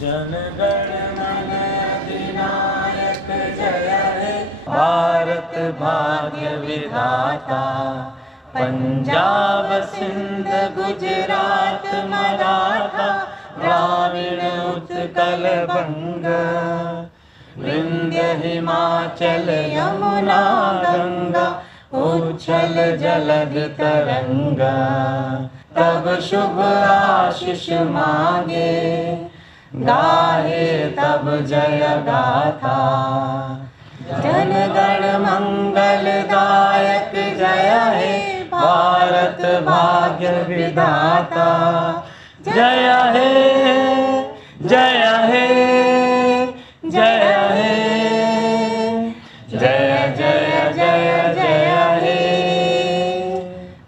जन गण मन अधिनायक जय हे भारत भाग्य विधाता। पंजाब सिंध गुजरात मराठा द्राविड़ उत्कल बंग। विंध्य हिमाचल यमुना गंगा उच्छल जलध तरंगा। तब शुभ आशीष मांगे गाहे तब जय गाथा। जन गण मंगलदायक जय हे भारत भाग्य विधाता। जय हे जय हे जय हे जय जय जय जय हे।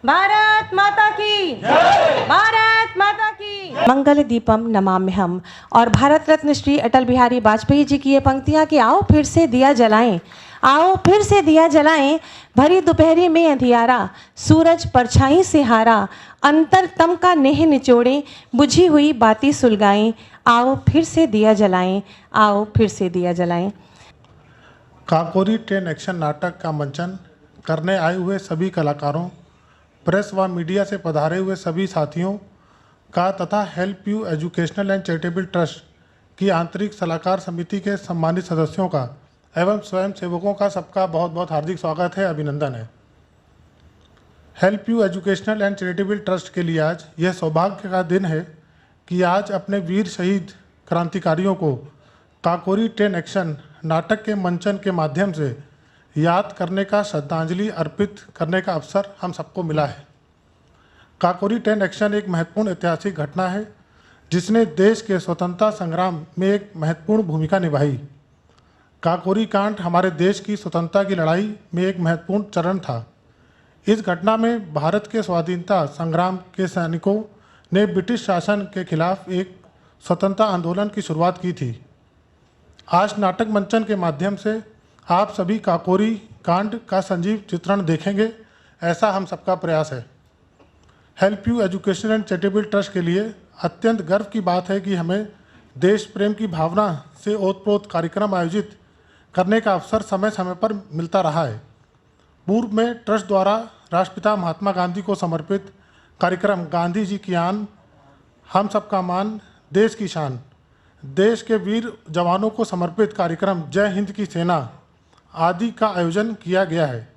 भारत माता की भारत माता की। मंगल दीपम नमाम्यहम्। और भारत रत्न श्री अटल बिहारी वाजपेयी जी की ये पंक्तियां कि आओ फिर से दिया जलाएं, आओ फिर से दिया जलाएं। भरी दोपहरी में अंधियारा, सूरज परछाई से हारा। अंतर तम का नेह निचोड़े, बुझी हुई बाती सुलगाएं। आओ फिर से दिया जलाएं, आओ फिर से दिया जलाएं। काकोरी ट्रेन एक्शन नाटक का मंचन करने आए हुए सभी कलाकारों, प्रेस व मीडिया से पधारे हुए सभी साथियों का तथा help you educational and charitable trust की आंतरिक सलाहकार समिति के सम्मानित सदस्यों का एवं स्वयं सेवकों का सबका बहुत बहुत हार्दिक स्वागत है, अभिनंदन है। Help you educational and charitable trust के लिए आज यह सौभाग्य का दिन है कि आज अपने वीर शहीद क्रांतिकारियों को काकोरी ट्रेन एक्शन नाटक के मंचन के माध्यम से याद करने का, श्रद्धांजलि अर्पित करने का अवसर हम सबको मिला है। काकोरी ट्रेन एक्शन एक महत्वपूर्ण ऐतिहासिक घटना है जिसने देश के स्वतंत्रता संग्राम में एक महत्वपूर्ण भूमिका निभाई। काकोरी कांड हमारे देश की स्वतंत्रता की लड़ाई में एक महत्वपूर्ण चरण था। इस घटना में भारत के स्वाधीनता संग्राम के सैनिकों ने ब्रिटिश शासन के खिलाफ एक स्वतंत्रता आंदोलन की शुरुआत की थी। आज नाटक मंचन के माध्यम से आप सभी काकोरी कांड का सजीव चित्रण देखेंगे, ऐसा हम सबका प्रयास है। Help you educational and charitable trust के लिए अत्यंत गर्व की बात है कि हमें देश प्रेम की भावना से ओतप्रोत कार्यक्रम आयोजित करने का अवसर समय समय पर मिलता रहा है। पूर्व में ट्रस्ट द्वारा राष्ट्रपिता महात्मा गांधी को समर्पित कार्यक्रम गांधी जी की आन, हम सबका मान, देश की शान, देश के वीर जवानों को समर्पित कार्यक्रम जय हिंद की सेना आदि का आयोजन किया गया है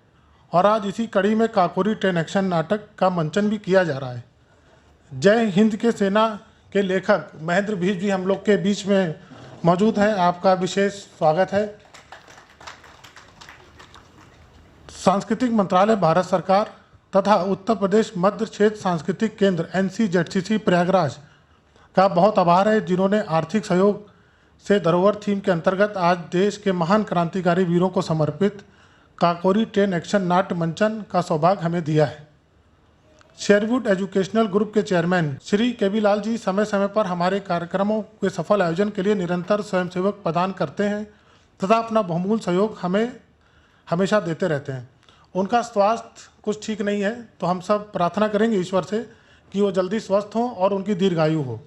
और आज इसी कड़ी में काकोरी ट्रेन एक्शन नाटक का मंचन भी किया जा रहा है। जय हिंद के सेना के लेखक महेंद्र भीष जी हम लोग के बीच में मौजूद हैं, आपका विशेष स्वागत है। सांस्कृतिक मंत्रालय भारत सरकार तथा उत्तर प्रदेश मध्य क्षेत्र सांस्कृतिक केंद्र NCZCC प्रयागराज का बहुत आभार है जिन्होंने आर्थिक सहयोग से धरोहर थीम के अंतर्गत आज देश के महान क्रांतिकारी वीरों को समर्पित काकोरी ट्रेन एक्शन नाट्य मंचन का सौभाग्य हमें दिया है। शेरवुड एजुकेशनल ग्रुप के चेयरमैन श्री केवी लाल जी समय समय पर हमारे कार्यक्रमों के सफल आयोजन के लिए निरंतर स्वयंसेवक प्रदान करते हैं तथा अपना बहुमूल्य सहयोग हमें हमेशा देते रहते हैं। उनका स्वास्थ्य कुछ ठीक नहीं है तो हम सब प्रार्थना करेंगे ईश्वर से कि वो जल्दी स्वस्थ हों और उनकी दीर्घायु हो।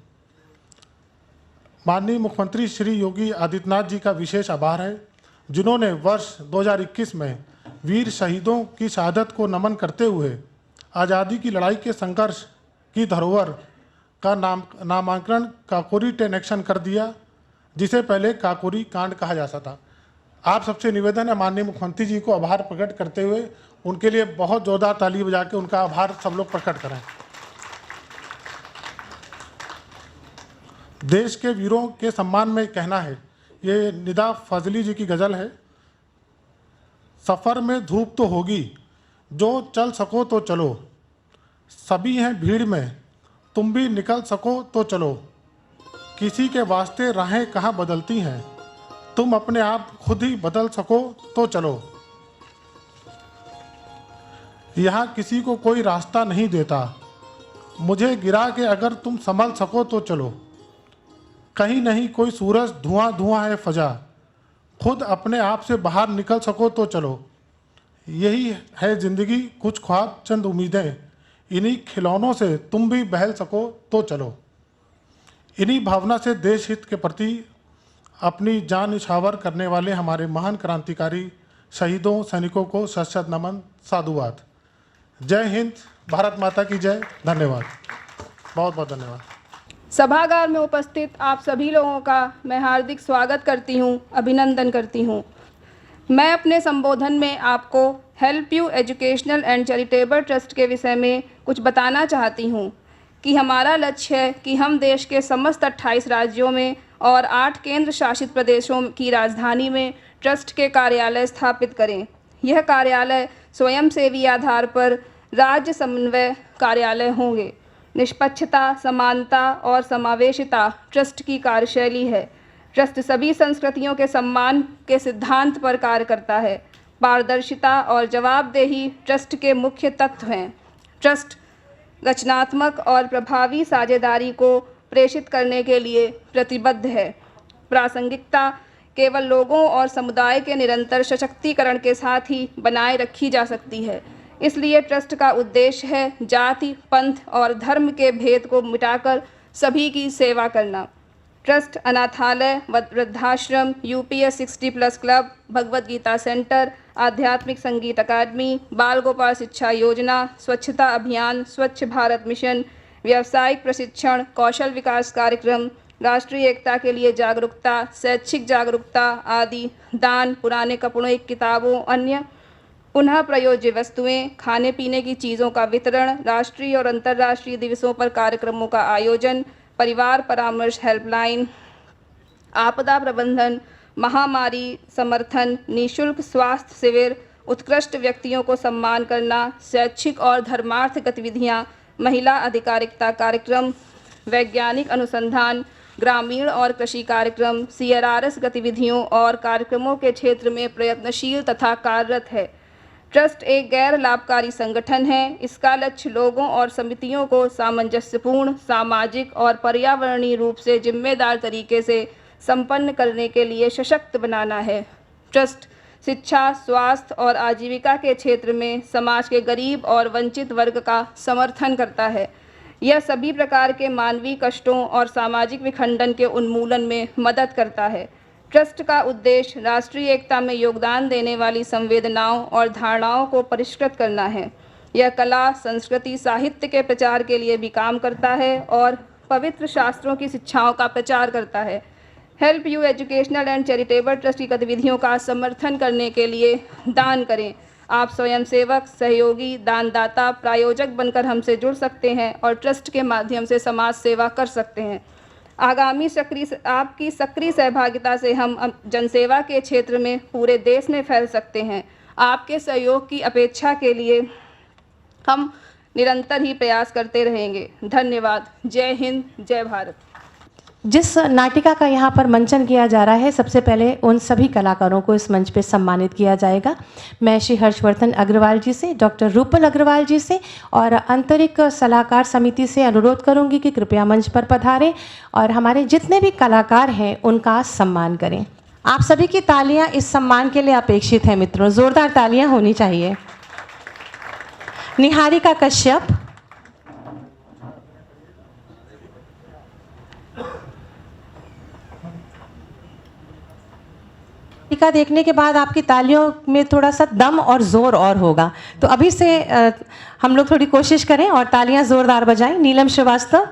माननीय मुख्यमंत्री श्री योगी आदित्यनाथ जी का विशेष आभार है जिन्होंने वर्ष 2021 में वीर शहीदों की शहादत को नमन करते हुए आज़ादी की लड़ाई के संघर्ष की धरोहर का नामांकन काकोरी ट्रेन एक्शन कर दिया, जिसे पहले काकोरी कांड कहा जाता था। आप सबसे निवेदन है माननीय मुख्यमंत्री जी को आभार प्रकट करते हुए उनके लिए बहुत जोरदार ताली बजा के उनका आभार सब लोग प्रकट करें। देश के वीरों के सम्मान में कहना है, ये निदा फजली जी की गज़ल है। सफ़र में धूप तो होगी, जो चल सको तो चलो, सभी हैं भीड़ में, तुम भी निकल सको तो चलो। किसी के वास्ते राहें कहाँ बदलती हैं, तुम अपने आप खुद ही बदल सको तो चलो। यहाँ किसी को कोई रास्ता नहीं देता, मुझे गिरा के अगर तुम संभल सको तो चलो। कहीं नहीं कोई सूरज धुआं धुआं है फजा, खुद अपने आप से बाहर निकल सको तो चलो। यही है ज़िंदगी, कुछ ख्वाब चंद उम्मीदें, इन्हीं खिलौनों से तुम भी बहल सको तो चलो। इन्हीं भावना से देश हित के प्रति अपनी जान न्यौछावर करने वाले हमारे महान क्रांतिकारी शहीदों सैनिकों को शत नमन, साधुवाद। जय हिंद, भारत माता की जय। धन्यवाद, बहुत बहुत धन्यवाद। सभागार में उपस्थित आप सभी लोगों का मैं हार्दिक स्वागत करती हूँ, अभिनंदन करती हूँ। मैं अपने संबोधन में आपको help you educational and charitable trust के विषय में कुछ बताना चाहती हूँ कि हमारा लक्ष्य है कि हम देश के समस्त 28 राज्यों में और 8 केंद्र शासित प्रदेशों की राजधानी में ट्रस्ट के कार्यालय स्थापित करें। यह कार्यालय स्वयंसेवी आधार पर राज्य समन्वय कार्यालय होंगे। निष्पक्षता, समानता और समावेशिता ट्रस्ट की कार्यशैली है। ट्रस्ट सभी संस्कृतियों के सम्मान के सिद्धांत पर कार्य करता है। पारदर्शिता और जवाबदेही ट्रस्ट के मुख्य तत्व हैं। ट्रस्ट रचनात्मक और प्रभावी साझेदारी को प्रेषित करने के लिए प्रतिबद्ध है। प्रासंगिकता केवल लोगों और समुदाय के निरंतर सशक्तिकरण के साथ ही बनाए रखी जा सकती है। इसलिए ट्रस्ट का उद्देश्य है जाति, पंथ और धर्म के भेद को मिटाकर सभी की सेवा करना। ट्रस्ट अनाथालय, वृद्धाश्रम, UPS 60+ club, Bhagavad Gita centre, आध्यात्मिक संगीत अकादमी, बाल गोपाल शिक्षा योजना, स्वच्छता अभियान, स्वच्छ भारत मिशन, व्यावसायिक प्रशिक्षण, कौशल विकास कार्यक्रम, राष्ट्रीय एकता के लिए जागरूकता, शैक्षिक जागरूकता आदि, दान, पुराने कपड़ों, किताबों, अन्य पुनः प्रयोज्य वस्तुएं, खाने पीने की चीज़ों का वितरण, राष्ट्रीय और अंतर्राष्ट्रीय दिवसों पर कार्यक्रमों का आयोजन, परिवार परामर्श हेल्पलाइन, आपदा प्रबंधन, महामारी समर्थन, निःशुल्क स्वास्थ्य शिविर, उत्कृष्ट व्यक्तियों को सम्मान करना, शैक्षिक और धर्मार्थ गतिविधियां, महिला अधिकारिता कार्यक्रम, वैज्ञानिक अनुसंधान, ग्रामीण और कृषि कार्यक्रम, CRRS गतिविधियों और कार्यक्रमों के क्षेत्र में प्रयत्नशील तथा कार्यरत है। ट्रस्ट एक गैर लाभकारी संगठन है। इसका लक्ष्य लोगों और समितियों को सामंजस्यपूर्ण, सामाजिक और पर्यावरणीय रूप से जिम्मेदार तरीके से संपन्न करने के लिए सशक्त बनाना है। ट्रस्ट शिक्षा, स्वास्थ्य और आजीविका के क्षेत्र में समाज के गरीब और वंचित वर्ग का समर्थन करता है। यह सभी प्रकार के मानवीय कष्टों और सामाजिक विखंडन के उन्मूलन में मदद करता है। ट्रस्ट का उद्देश्य राष्ट्रीय एकता में योगदान देने वाली संवेदनाओं और धारणाओं को परिष्कृत करना है। यह कला, संस्कृति, साहित्य के प्रचार के लिए भी काम करता है और पवित्र शास्त्रों की शिक्षाओं का प्रचार करता है। Help you educational and charitable trust की गतिविधियों का समर्थन करने के लिए दान करें। आप स्वयंसेवक, सहयोगी, दानदाता, प्रायोजक बनकर हमसे जुड़ सकते हैं और ट्रस्ट के माध्यम से समाज सेवा कर सकते हैं। आगामी आपकी सक्रिय सहभागिता से हम जनसेवा के क्षेत्र में पूरे देश में फैल सकते हैं। आपके सहयोग की अपेक्षा के लिए हम निरंतर ही प्रयास करते रहेंगे। धन्यवाद। जय हिंद, जय भारत। जिस नाटिका का यहाँ पर मंचन किया जा रहा है, सबसे पहले उन सभी कलाकारों को इस मंच पे सम्मानित किया जाएगा। मैं श्री हर्षवर्धन अग्रवाल जी से, डॉक्टर रूपल अग्रवाल जी से और आंतरिक सलाहकार समिति से अनुरोध करूँगी कि कृपया मंच पर पधारें और हमारे जितने भी कलाकार हैं उनका सम्मान करें। आप सभी की तालियाँ इस सम्मान के लिए अपेक्षित हैं मित्रों, ज़ोरदार तालियाँ होनी चाहिए। निहारिका कश्यप, टीका देखने के बाद आपकी तालियों में थोड़ा सा दम और ज़ोर और होगा, तो अभी से हम लोग थोड़ी कोशिश करें और तालियां ज़ोरदार बजाएं। नीलम श्रीवास्तव,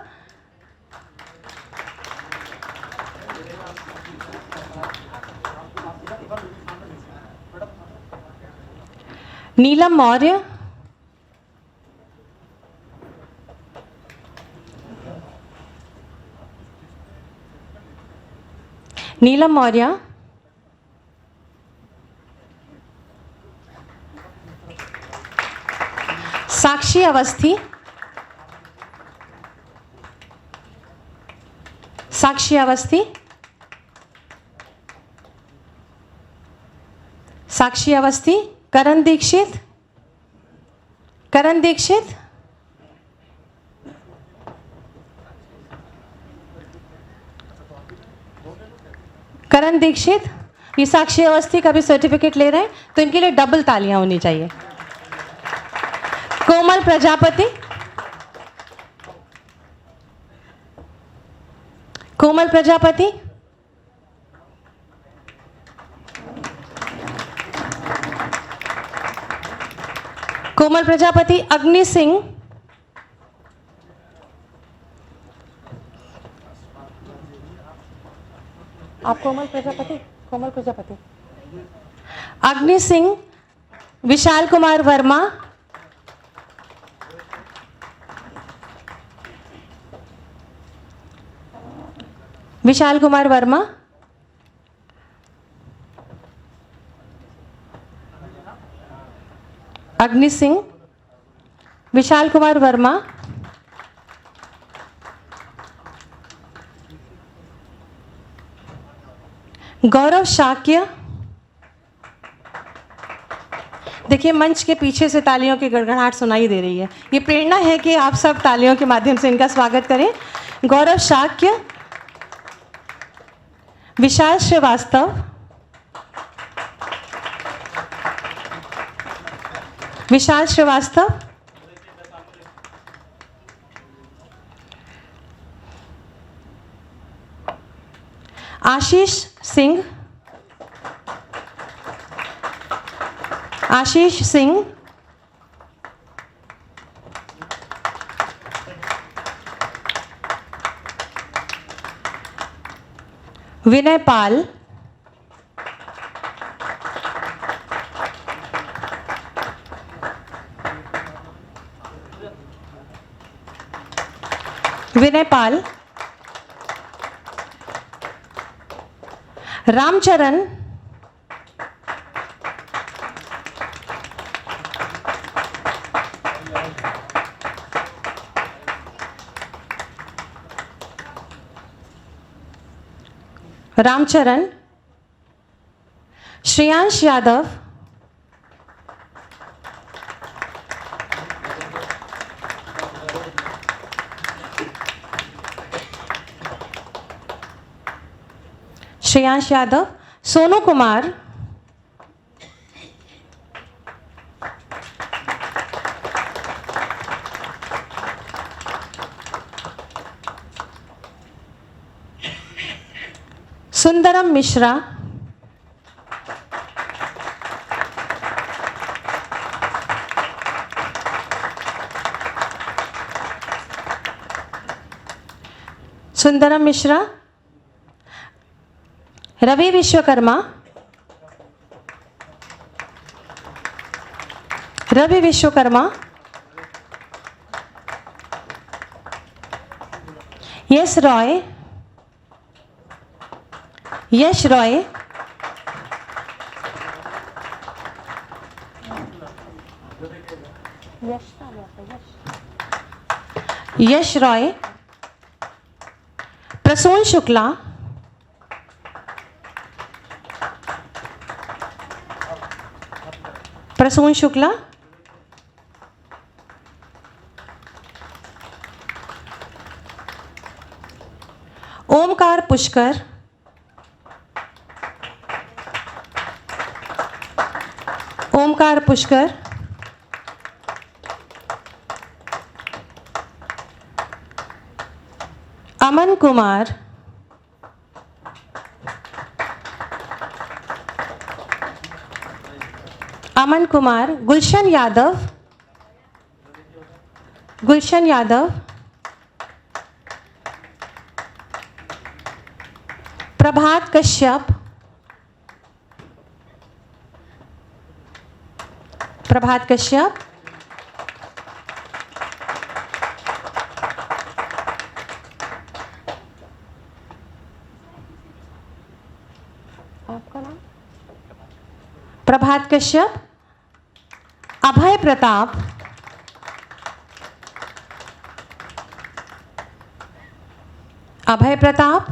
नीलम मौर्य, नीलम मौर्य, साक्षी अवस्थी, साक्षी अवस्थी, साक्षी अवस्थी, करण दीक्षित, करण दीक्षित, करण दीक्षित, ये साक्षी अवस्थी का भी सर्टिफिकेट ले रहे हैं, तो इनके लिए डबल तालियां होनी चाहिए। कोमल प्रजापति, कोमल प्रजापति, कोमल प्रजापति। अग्नि सिंह, आप कोमल प्रजापति, कोमल प्रजापति। अग्नि सिंह, विशाल कुमार वर्मा, विशाल कुमार वर्मा, अग्नि सिंह, विशाल कुमार वर्मा, गौरव शाक्य। देखिए मंच के पीछे से तालियों की गड़गड़ाहट सुनाई दे रही है। ये प्रेरणा है कि आप सब तालियों के माध्यम से इनका स्वागत करें। गौरव शाक्य, विशाल श्रीवास्तव, विशाल श्रीवास्तव, आशीष सिंह, आशीष सिंह, विनय पाल, विनय पाल, रामचरण, रामचरण, श्रेयांश यादव, श्रेयांश यादव, सोनू कुमार, सुंदरम मिश्रा, सुंदरम मिश्रा, रवि विश्वकर्मा, रवि विश्वकर्मा, यश रॉय, यश रॉय, यश रॉय, प्रसून शुक्ला, प्रसून शुक्ला, ओमकार पुष्कर, ओमकार पुष्कर, अमन कुमार, अमन कुमार, गुलशन यादव, गुलशन यादव, प्रभात कश्यप, प्रभात कश्यप, आपका नाम? प्रभात कश्यप, अभय प्रताप, अभय प्रताप,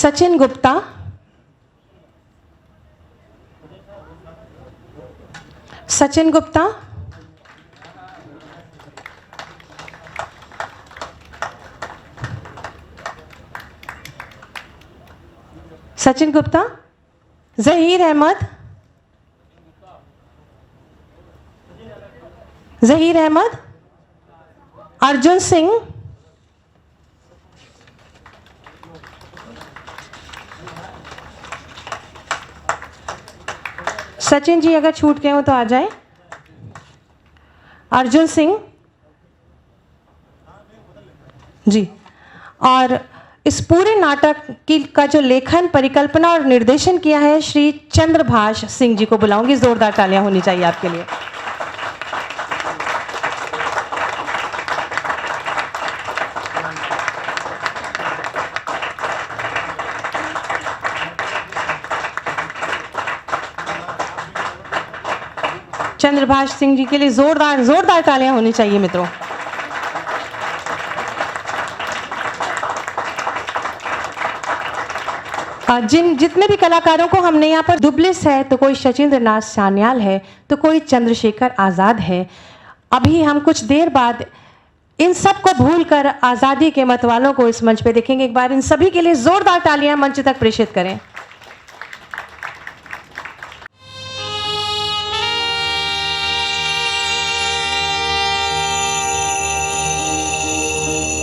सचिन गुप्ता, सचिन गुप्ता, सचिन गुप्ता, जहीर अहमद, जहीर अहमद, अर्जुन सिंह, सचिन जी अगर छूट गए हो तो आ जाए। अर्जुन सिंह जी। और इस पूरे नाटक का जो लेखन, परिकल्पना और निर्देशन किया है श्री चंद्रभाष सिंह जी को बुलाऊंगी। जोरदार तालियां होनी चाहिए आपके लिए। चंद्रभाष सिंह जी के लिए जोरदार तालियां होनी चाहिए मित्रों। जितने भी कलाकारों को हमने यहाँ पर, दुबलिस है तो कोई शचीन्द्र नाथ सान्याल है तो कोई चंद्रशेखर आज़ाद है। अभी हम कुछ देर बाद इन सब को भूलकर आज़ादी के मतवालों को इस मंच पे देखेंगे। एक बार इन सभी के लिए जोरदार तालियां मंच तक प्रेषित करें।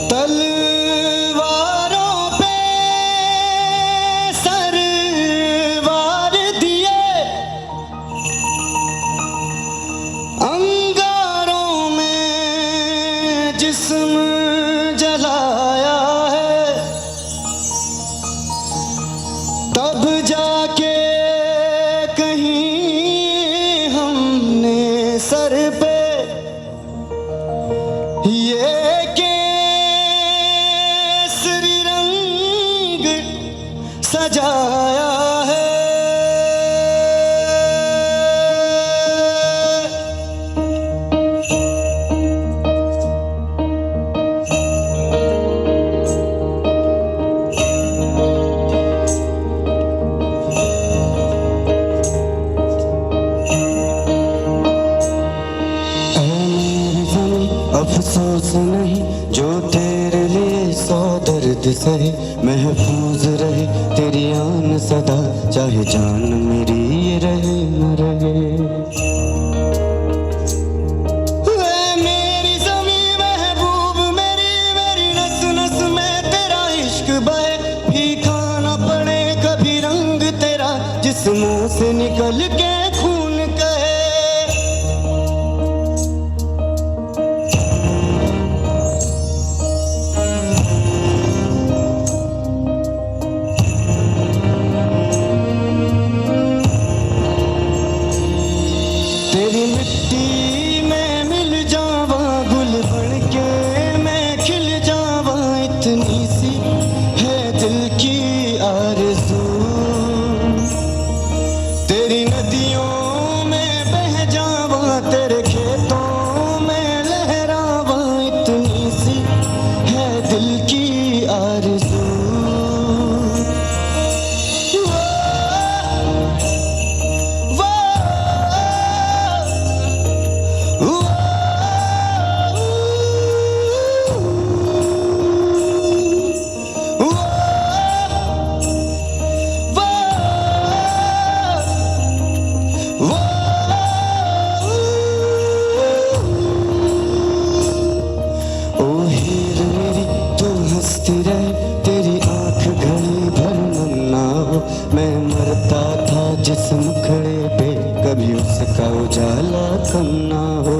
तलवारों पे सरवार दिए, अंगारों में जिस्म जलाया है, तब जाके कहीं हमने सर पे ये सजाया है। अफसोस नहीं जो तेरे लिए सौ दर्द सहे, महफूज रहे तेरी आन सदा, चाहे जान मेरी ये रहे न रहे। मेरी ज़मीं महबूब मेरी, मेरी नस नस में तेरा इश्क बहे, फीका न पड़े कभी रंग तेरा, जिस मुंह से निकल के खून कहे। तेरी मिट्टी में मिल जावा, गुल बन के मैं खिल जावा, इतनी सी है दिल की आरज़ू। तेरी नदियों में बह जावा, तेरे खेतों में लहरावा, इतनी सी है दिल की आरज़ू। तेरी आंख घड़ी भर नम ना हो, मैं मरता था जिस मुखड़े पे, कभी उसका उजाला कम ना हो।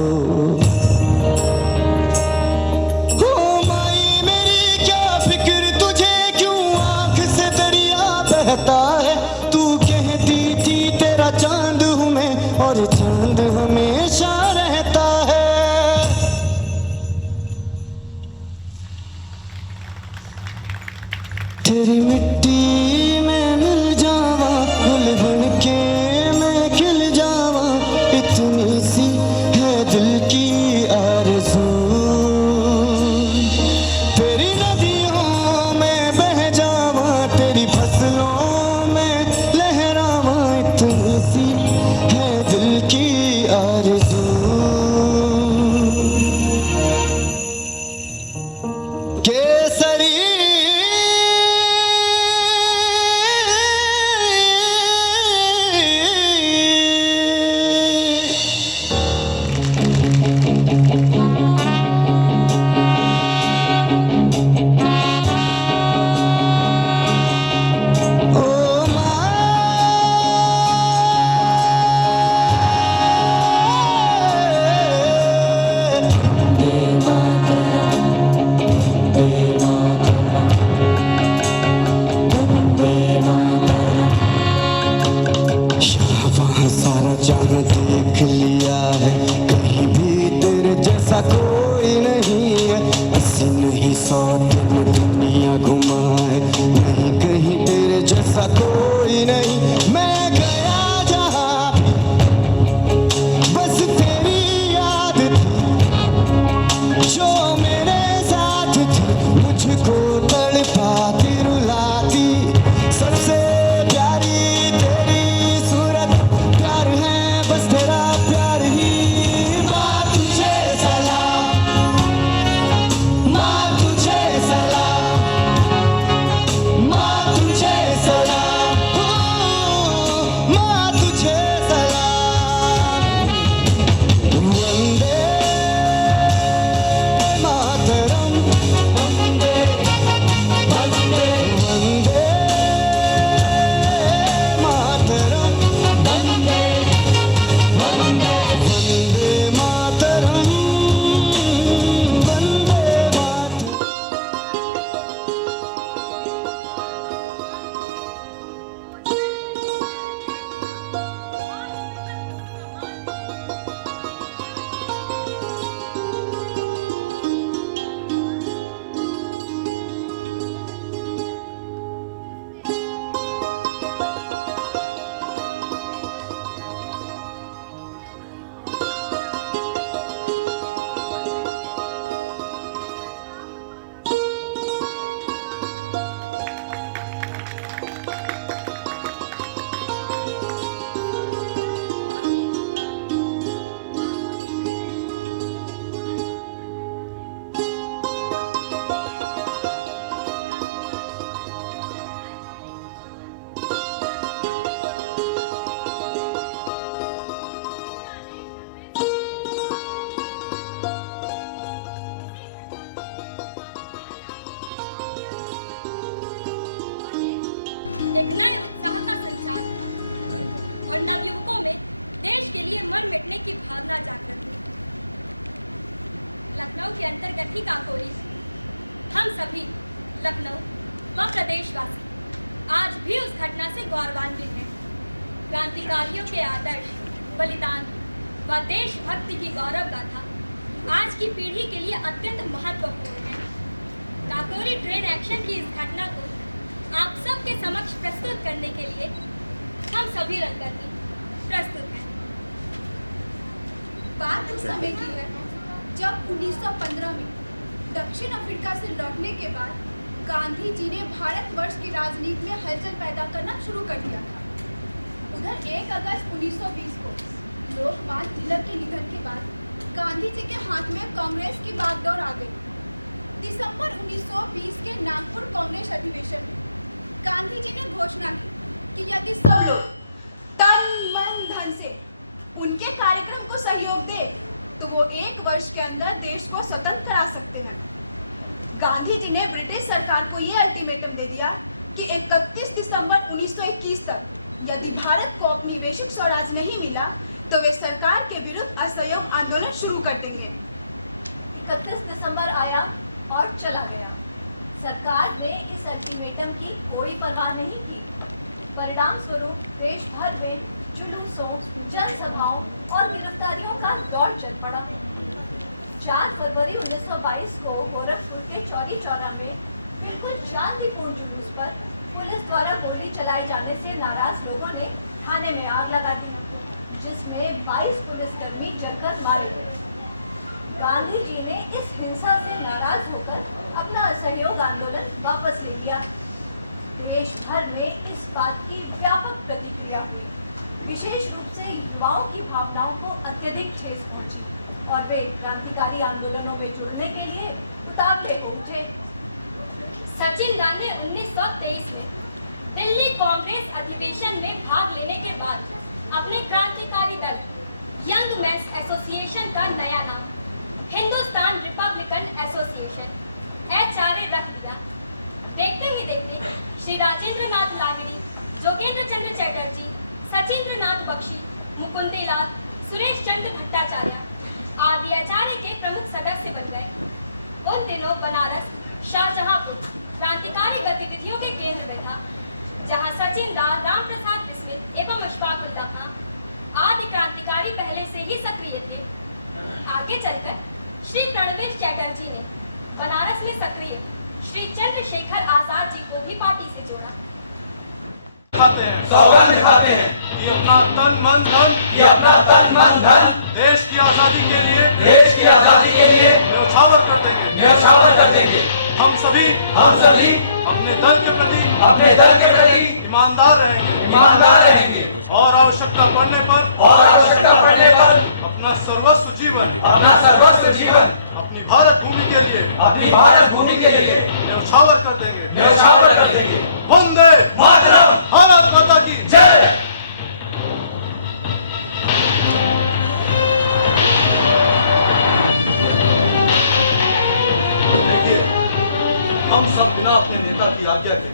जैसा कोई नहीं है, अस्सी नहीं 100 दिन दुनिया घुमा है, नहीं कहीं तेरे जैसा कोई नहीं। मैं गया जहाँ बस तेरी याद थी, जो मेरे साथ थी मुझको तड़पाती रुलाती। सबसे प्यारी तेरी सूरत, प्यार है बस तेरा प्यार ही। माँ तुझे सलाम, माँ तुझे सलाम, माँ तुझे सलाम, माँ तुझे सलाम। वंदे मातरम, वंदे वंदे वंदे मातरम, वंदे वंदे वंदे मातरम, वंदे मातरम। सब लोग तन मन धन से उनके कार्यक्रम को सहयोग दे तो वो 1 वर्ष के अंदर देश को स्वतंत्र करा सकते हैं। गांधी जी ने ब्रिटिश सरकार को ये अल्टीमेटम दे दिया कि 31 दिसंबर 1921 तक यदि भारत को अपनी वैश्विक स्वराज नहीं मिला तो वे सरकार के विरुद्ध असहयोग आंदोलन शुरू कर देंगे। 31 दिसंबर आया और चला गया। सरकार ने इस अल्टीमेटम की कोई परवाह नहीं की। परिणाम स्वरूप देश भर में जुलूसों, जनसभाओं और गिरफ्तारियों का दौर चल पड़ा। 4 फरवरी 1922 को गोरखपुर के चौरी चौरा में बिल्कुल शांतिपूर्ण जुलूस पर पुलिस द्वारा गोली चलाए जाने से नाराज लोगों ने थाने में आग लगा दी, जिसमें 22 पुलिसकर्मी जलकर मारे गए। गांधी जी ने इस हिंसा से नाराज होकर अपना असहयोग आंदोलन वापस ले लिया। देश भर में इस बात की व्यापक प्रतिक्रिया हुई। विशेष रूप से युवाओं की भावनाओं को अत्यधिक ठेस पहुंची और वे क्रांतिकारी आंदोलनों में जुड़ने के लिए उतावले हो उठे। सचिन दा ने 1923 में दिल्ली कांग्रेस अधिवेशन में भाग लेने के बाद अपने क्रांतिकारी दल यंग मेंस एसोसिएशन का नया नाम हिंदुस्तान रिपब्लिकन एसोसिएशन HRA रख दिया। देखते ही देखते श्री राजेंद्र नाथ लाहिड़ी, जोगेंद्र चंद्र चैटर्जी, सचिंद्र नाथ बख्शी, मुकुंदीलाल, सुरेश चंद्र भट्टाचार्य आदि HRA के प्रमुख सदस्य बन गए। उन दिनों बनारस शाहजहांपुर क्रांतिकारी गतिविधियों के केंद्र में था, जहां सचिन दा, राम प्रसाद बिस्मिल एवं अशफाकुल्लाह खां आदि क्रांतिकारी पहले से ही सक्रिय थे। आगे चलकर श्री प्रणवेश चैटर्जी ने बनारस में सक्रिय श्री चंद्रशेखर आजाद जी को भी पार्टी से जोड़ा। खाते हैं, सौगंध खाते हैं कि अपना तन मन धन देश की आजादी के लिए न्यौछावर कर देंगे। हम सभी अपने दल के प्रति ईमानदार रहेंगे और आवश्यकता पड़ने पर अपना सर्वस्व जीवन अपनी भारत भूमि के लिए न्यौछावर कर देंगे। वंदे मातरम। भारत माता की जय। देखिए, हम सब बिना अपने नेता की आज्ञा के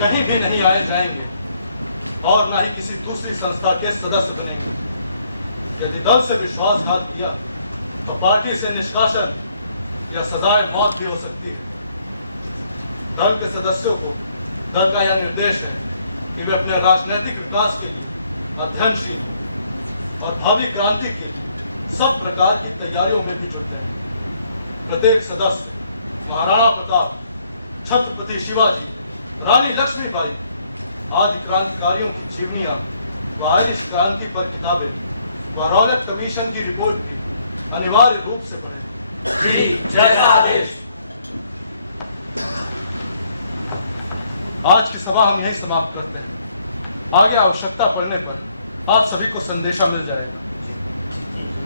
कहीं भी नहीं आए जाएंगे और ना ही किसी दूसरी संस्था के सदस्य बनेंगे। यदि दल से विश्वासघात किया तो पार्टी से निष्कासन या सजाए मौत भी हो सकती है। दल के सदस्यों को दल का यह निर्देश है कि वे अपने राजनीतिक विकास के लिए अध्ययनशील हों और भावी क्रांति के लिए सब प्रकार की तैयारियों में भी जुट जाएं। प्रत्येक सदस्य महाराणा प्रताप, छत्रपति शिवाजी, रानी लक्ष्मीबाई आदि क्रांतिकारियों की जीवनियां व आयरिश क्रांति पर किताबें व रॉलेट कमीशन की रिपोर्ट भी अनिवार्य रूप से पढ़े। जी, जैसा आदेश। आज की सभा हम यहीं समाप्त करते हैं। आगे आवश्यकता पड़ने पर आप सभी को संदेशा मिल जाएगा।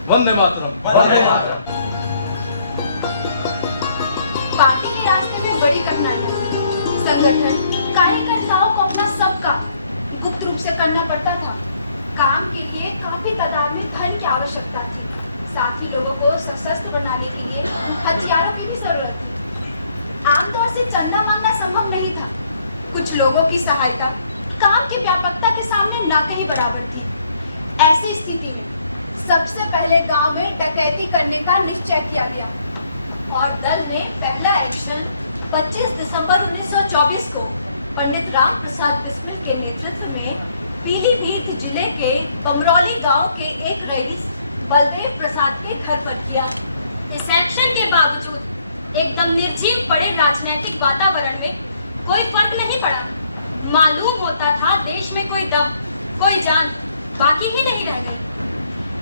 वंदे मातरम। वंदे मातरम। पार्टी के रास्ते में बड़ी कठिनाइयां थी। संगठन कार्यकर्ताओं को अपना सब काम गुप्त रूप से करना पड़ता था। काम के लिए काफी तादाद में धन की आवश्यकता थी। साथ ही लोगों को सशस्त्र बनाने के लिए हथियारों की भी जरूरत थी। आमतौर से चंदा मांगना संभव नहीं था। कुछ लोगों की सहायता काम की व्यापकता के सामने न कहीं बराबर थी। ऐसी स्थिति में सबसे पहले गांव में डकैती करने का निश्चय किया गया और दल ने पहला एक्शन 25 दिसंबर 1924 को पंडित राम प्रसाद बिस्मिल के नेतृत्व में पीलीभीत जिले के बमरौली गांव के एक रईस बलदेव प्रसाद के घर पर किया। इस एक्शन के बावजूद एकदम निर्जीव पड़े राजनीतिक वातावरण में कोई फर्क नहीं पड़ा। मालूम होता था देश में कोई दम, कोई जान बाकी ही नहीं रह गई।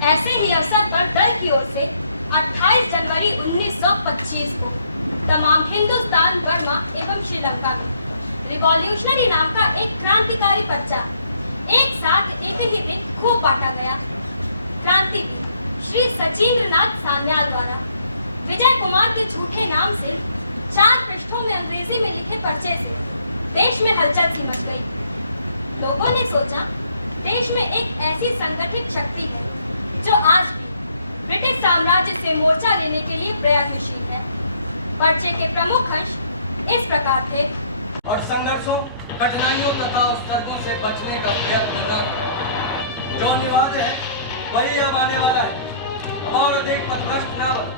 ऐसे ही अवसर पर दल की ओर से 28 जनवरी 1925 को तमाम हिंदुस्तान, बर्मा एवं श्रीलंका में रिवॉल्यूशनरी नाम का एक क्रांतिकारी पर्चा एक साथ एक ही दिन खूब बांटा गया। क्रांतिवीर श्री सचिंद्रनाथ सान्याल द्वारा विजय कुमार के झूठे नाम से 4 पृष्ठों में अंग्रेजी में लिखे पर्चे से देश में हलचल सी मच गई। लोगों ने सोचा देश में एक ऐसी संगठित शक्ति है जो आज भी ब्रिटिश साम्राज्य से मोर्चा लेने के लिए प्रयत्नशील है। पर्चे के प्रमुख अंश इस प्रकार थे। और संघर्षों, कठिनाइयों तथा अवसरों से बचने का प्रयत्न करना जो अनिवार्य है वही अब आने वाला है। और अधिक पथभ्रष्ट न बनो।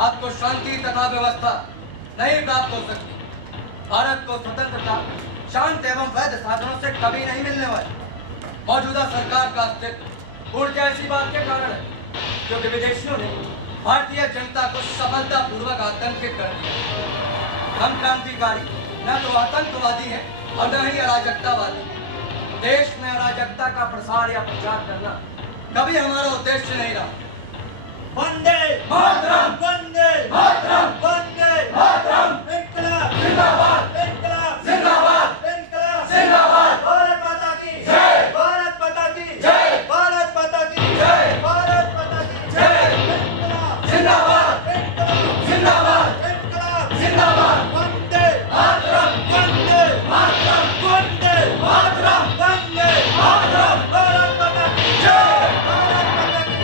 आपको शांति तथा व्यवस्था नहीं प्राप्त हो सकती। भारत को स्वतंत्रता शांत एवं वैध साधनों से कभी नहीं मिलने वाली। मौजूदा सरकार का अस्तित्व ऊर्जा ऐसी बात के कारण है क्योंकि विदेशियों ने भारतीय जनता को सफलतापूर्वक आतंकित कर दिया। हम क्रांतिकारी न तो आतंकवादी है और न ही अराजकतावादी। देश में अराजकता का प्रसार या प्रचार करना कभी हमारा उद्देश्य नहीं रहा। वंदे मातरम, वंदे मातरम, वंदे मातरम। इनकलाब जिंदाबाद, इनकलाब जिंदाबाद, इनकलाब जिंदाबाद। भारत माता की जय, भारत माता की जय, भारत माता की जय, भारत माता की जय। इनकलाब जिंदाबाद, इनकलाब जिंदाबाद, इनकलाब जिंदाबाद। वंदे मातरम, वंदे मातरम, वंदे मातरम, वंदे मातरम। भारत माता की जय, भारत माता की जय, भारत माता की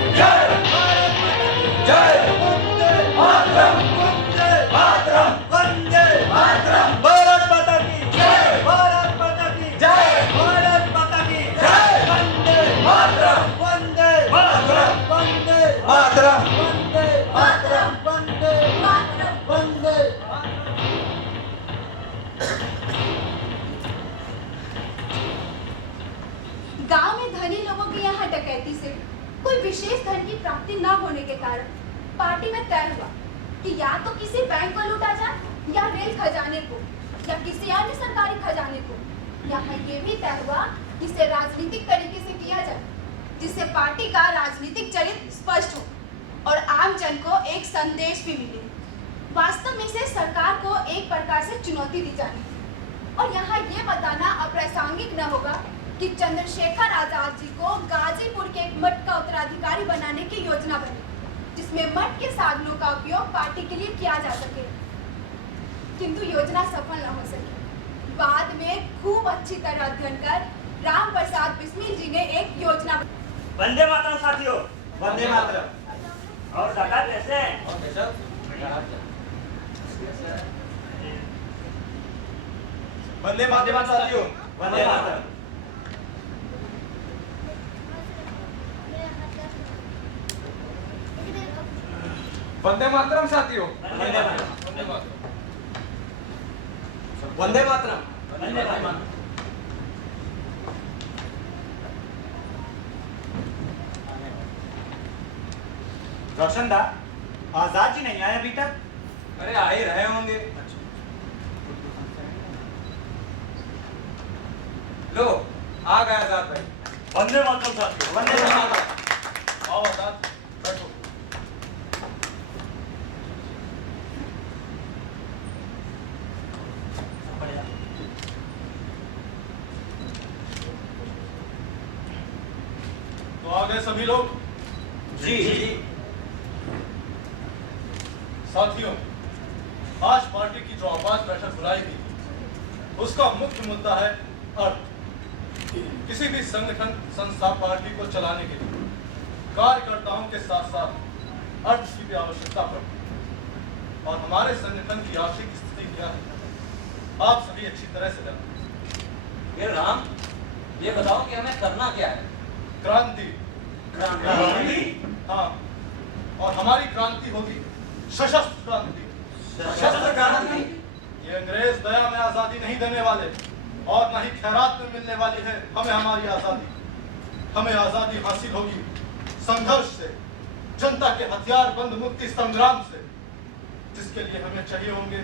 जय। वंदे मातरम, वंदे मातरम, वंदे मातरम। भारत माता की जय, भारत माता की जय, भारत माता की जय। वंदे मातरम, वंदे मातरम, वंदे मातरम, वंदे मातरम, वंदे मातरम, वंदे गांव में धनी लोगों के यहाँ डकैती से कोई विशेष धन की प्राप्ति न होने के कारण पार्टी में तय हुआ कि या तो किसी बैंक को लूटा जाए या रेल खजाने को या किसी अन्य सरकारी खजाने को। यहाँ ये भी तय हुआ कि इसे राजनीतिक तरीके से किया जाए, जिससे पार्टी का राजनीतिक चरित्र स्पष्ट हो और आम जन को एक संदेश भी मिले। वास्तव में इसे सरकार को एक प्रकार से चुनौती दी जानी थी और यहाँ ये बताना अप्रासंगिक न होगा कि चंद्रशेखर आजाद जी को गाजीपुर के एक मठ का उत्तराधिकारी बनाने की योजना बनी, जिसमें मठ के साधनों का उपयोग पार्टी के लिए किया जा सके, किंतु योजना सफल न हो सकी। बाद में खूब अच्छी तरह अध्ययन कर राम प्रसाद बिस्मिल जी ने एक योजना। वंदे मातरम साथियों, वंदे मातरम। और काका कैसे हैं? वंदे मातरम साथियों, वंदे मातरम। वंदे मातरम साथियों। वंदे मातरम। वंदे मातरम। वंदे मातरम। रोशन दा, आजाद जी नहीं आए अभी तक? अरे आ ही रहे होंगे। लो आ गया आजाद भाई। वंदे मातरम साथियों, वंदे मातरम। आओ आजाद, बैठो। तो आ गए सभी लोग? जी जी। साथियों, आज पार्टी की जो आपात बैठक बुलाई थी, उसका मुख्य मुद्दा है अर्थ। किसी भी संगठन संस्था पार्टी को चलाने के लिए कार्यकर्ताओं के साथ साथ अर्थ की भी आवश्यकता पड़ती है। और हमारे संगठन की आर्थिक स्थिति क्या है, आप सभी अच्छी तरह से जानते हैं। ये राम, ये बताओ कि हमें करना क्या है? क्रांति। क्रांति? हाँ, और हमारी क्रांति होगी सशस्त्र क्रांति। सशस्त्र क्रांति? ये अंग्रेज दया में आजादी नहीं देने वाले और न ही खैरात में मिलने वाली है हमें हमारी आजादी। हमें आजादी हासिल होगी संघर्ष से, जनता के हथियार बंद मुक्ति संग्राम से, जिसके लिए हमें चाहिए होंगे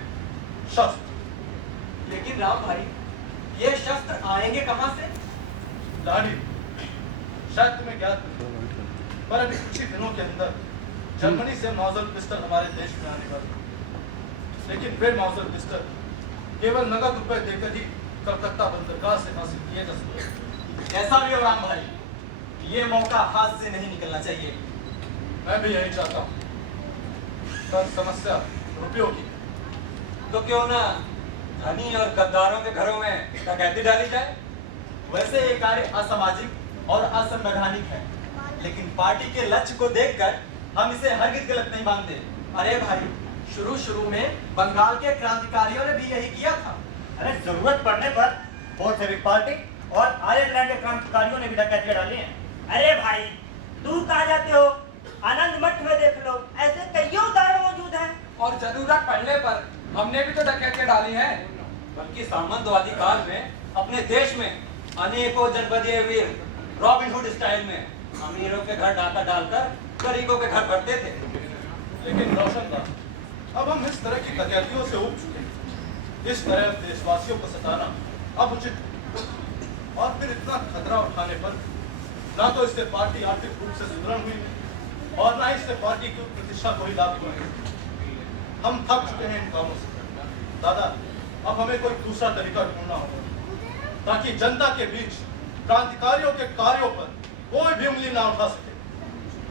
शस्त्र। लेकिन राम भाई, ये शस्त्र आएंगे कहाँ से? लाडी, शायद तुम्हें ज्ञात नहीं, पर अभी कुछ ही दिनों के अंदर जर्मनी से मौजूद पिस्टल हमारे देश में आने वाले, लेकिन वे मौजूद पिस्टल केवल नगद रुपए देकर ही कलकत्ता बंदरगाह से हासिल किए जा सकते। जैसा भी हो राम भाई, ये मौका हाथ से नहीं निकलना चाहिए। मैं भी यही चाहता हूँ। पर समस्या रुपयों की। तो क्यों ना धनी और गद्दारों के घरों में डकैती डाली जाए? वैसे ये कार्य असामाजिक और असंवैधानिक है, लेकिन पार्टी के लक्ष्य को देखकर हम इसे हरगिज गलत नहीं मानते। अरे भाई, शुरू में बंगाल के क्रांतिकारियों ने भी यही किया था। अरे जरूरत पड़ने पर बोल्शेविक पार्टी और आयरलैंड के क्रांतिकारियों ने भी डकैतियां डाली हैं। अरे भाई, दूर कहाँ जाते हो? आनंद मठ में देख लो, ऐसे कई उदाहरण मौजूद हैं। और जरूरत पड़ने पर हमने भी तो डकैतियां डाली हैं। बल्कि सामंतवादी काल में अपने देश में अनेकों जनपदीय वीर रॉबिन हुड स्टाइल में अमीरों के घर डाका डालकर गरीबों के घर भरते थे। लेकिन रोशनदार, अब हम इस तरह की डकैतियों से उब चुके हैं। इस तरह देशवासियों को सताना अब उचित नहीं। और फिर इतना खतरा उठाने पर ना तो इससे पार्टी आर्थिक रूप से सुदृढ़ हुई और ना इससे पार्टी की प्रतिष्ठा को ही लाभ हुआ। हम थक चुके हैं इन कामों से। दादा, अब हमें कोई दूसरा तरीका ढूंढना होगा ताकि जनता के बीच क्रांतिकारियों के कार्यों पर कोई भी उंगली ना उठा सके।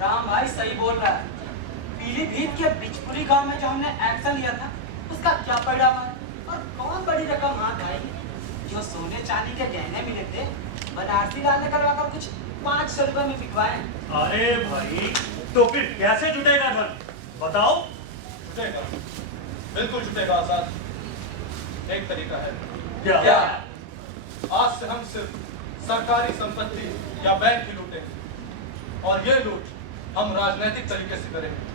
राम भाई सही बोल रहा है। पीलीभीत के बिचपुरी गांव में जो हमने एक्शन लिया था, उसका क्या परिणाम है? और कौन बड़ी रकम हाथ आई? जो सोने चांदी के गहने मिले थे, बनारसी लाल ने करवाकर कुछ 500 रुपए में बिकवाए। अरे भाई, तो फिर कैसे जुटेगा धन? बताओ। जुटेगा, बिल्कुल जुटेगा आजाद। एक तरीका है। क्या? आज से हम सिर्फ सरकारी संपत्ति या बैंक ही लूटेंगे, और ये लूट हम राजनीतिक तरीके से करेंगे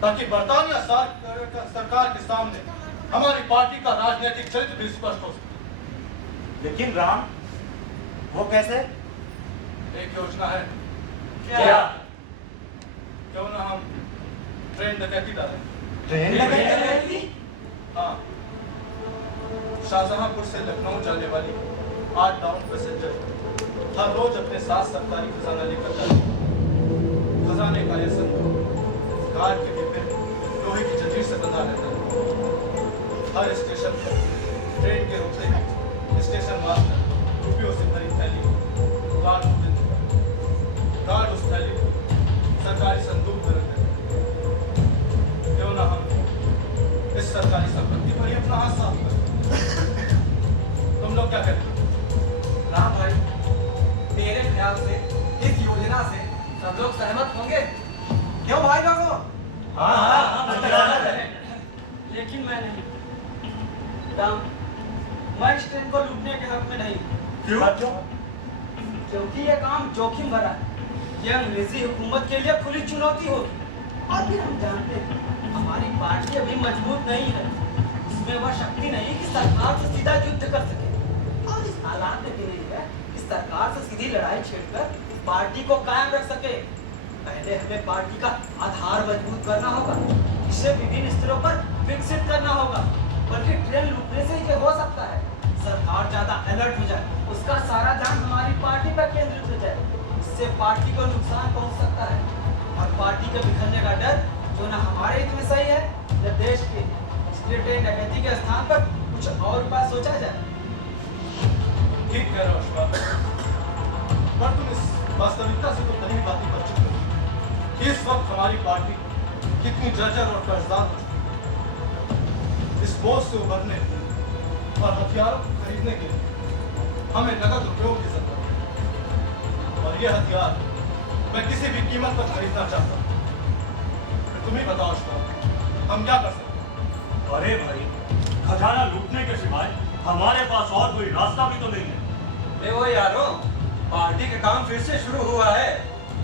ताकि बरतानिया सरकार के सामने हमारी पार्टी का राजनीतिक चरित्र भी स्पष्ट हो सके। लेकिन राम, वो कैसे? एक योजना है। क्या? क्यों ना हम ट्रेन डकैती डाले। ट्रेन डकैती? हाँ, शाहजहांपुर से लखनऊ जाने वाली 8 डाउन पैसेंजर हर रोज अपने साथ सरकारी खजाना लेकर जाते। खजाने का यह संदूक गार्ड के डिब्बे लोहे की जंजीर से बंधा रहता है। हर स्टेशन पर ट्रेन के रुकते ही स्टेशन मास्टर रुपयों से भरी थैली गार्ड को देते हैं। गार्ड उस थैली को सरकारी संदूक में रख देते हैं। क्यों ना हम इस सरकारी संपत्ति पर ही अपना हाथ साफ करें। तुम लोग क्या कहते हो? राम भाई, मेरे ख्याल से इस योजना से सब लोग सहमत होंगे। क्यों भाई लोगों? लेकिन मैं नहीं। राम, मैं इस ट्रेन को लूटने के हक में नहीं। क्यों? क्योंकि ये काम जोखिम भरा है। ये अंग्रेजी हुकूमत के लिए खुली चुनौती होगी। और फिर हम जानते हैं हमारी पार्टी अभी मजबूत नहीं है। उसमें वह शक्ति नहीं कि सरकार से सीधा युद्ध कर सके। और इस हालात में भी नहीं है कि सरकार से सीधी लड़ाई छेड़कर पार्टी को कायम रख सके। पहले हमें पार्टी का आधार मजबूत करना होगा, इसे विभिन्न स्तरों पर विकसित करना होगा। बल्कि ट्रेन लूटने से ये हो सकता है सरकार ज्यादा अलर्ट हो जाए, उसका सारा ध्यान हमारी पार्टी पर केंद्रित हो जाए। इससे पार्टी को नुकसान पहुंच सकता है और पार्टी के बिखरने का डर जो न हमारे हित में सही है न देश के। इसलिए ट्रेन डकैती के स्थान पर कुछ और उपाय सोचा जाए। ठीक कह रहे हो अशफाक, पर तुम इस वास्तविकता से तो कहीं बातें कर चुके हो कि इस वक्त हमारी पार्टी कितनी जर्जर और कर्जदार हो चुकी है। इस बोझ से उभरने और हथियारों को खरीदने के लिए हमें नकद रुपयों की जरूरत है। और ये हथियार मैं किसी भी कीमत पर खरीदना चाहता हूँ। तुम ही बताओ अशफाक, हम क्या कर सकते हैं? अरे भाई, खजाना लूटने के सिवाय हमारे पास और कोई रास्ता भी तो नहीं है। वो यारों, पार्टी का काम फिर से शुरू हुआ है।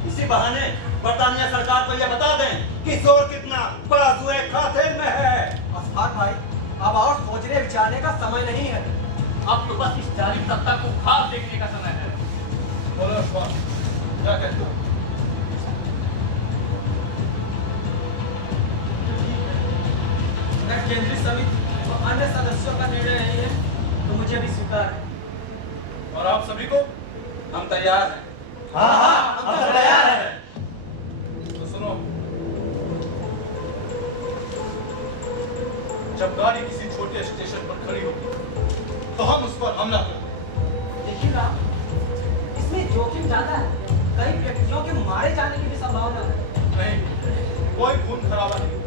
इसी बहाने बरतानिया सरकार को यह बता दें कि जोर कितना बाजुए खाते में है। अशफाक भाई, अब और सोचने विचारने का समय नहीं है। अब तो बस इस जालिम सत्ता को खाक देखने का समय है। बोलो अशफाक, क्या कहते हो? अगर केंद्रीय समिति और अन्य सदस्यों का निर्णय नहीं है तो मुझे भी स्वीकार है। और आप सभी को? हम तैयार हैं। हाँ, हम तो तैयार हैं। तो सुनो, जब गाड़ी किसी छोटे स्टेशन पर खड़ी होगी तो हम उस पर हमला करेंगे। लेकिन राम, इसमें जोखिम ज्यादा है। कई व्यक्तियों के मारे जाने की भी संभावना है। नहीं, कोई खून खराबा नहीं।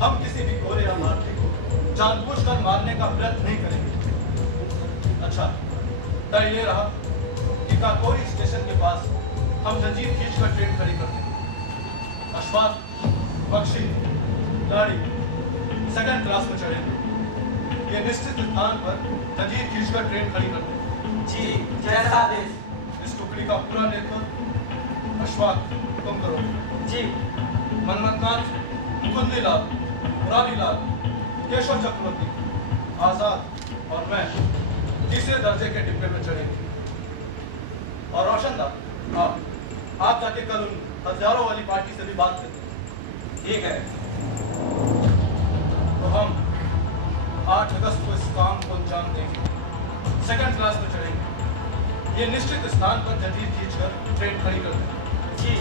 हम किसी भी गोरे या भारतीय को जानबूझकर मारने का प्रयत्न नहीं करेंगे। अच्छा, तय ये रहा कि काकोरी स्टेशन के पास हम जंजीर खींचकर ट्रेन खड़ी करते हैं। अशफाक, बख्शी, लाड़ी सेकंड क्लास में चढ़ेंगे। ये निश्चित स्थान पर जंजीर खींचकर ट्रेन खड़ी करते हैं। जी, जैसा आदेश। इस टुकड़ी का पूरा नेतृत्व अशफाक तुम करो। जी। मनमथनाथ, मुकुंदीलाल, मुरारीलाल, केशव चक्रवर्ती, आजाद और मैं तीसरे दर्जे के डिब्बे में चढ़ेंगे। और रोशनदार, आप जाके कल उन हथियारों वाली पार्टी से भी बात करें। ठीक है। तो हम 8 अगस्त को इस काम को अंजाम देंगे। सेकंड क्लास में चढ़ेंगे। ये निश्चित स्थान पर जंजीर खींचकर ट्रेन खड़ी कर देंगे। जी,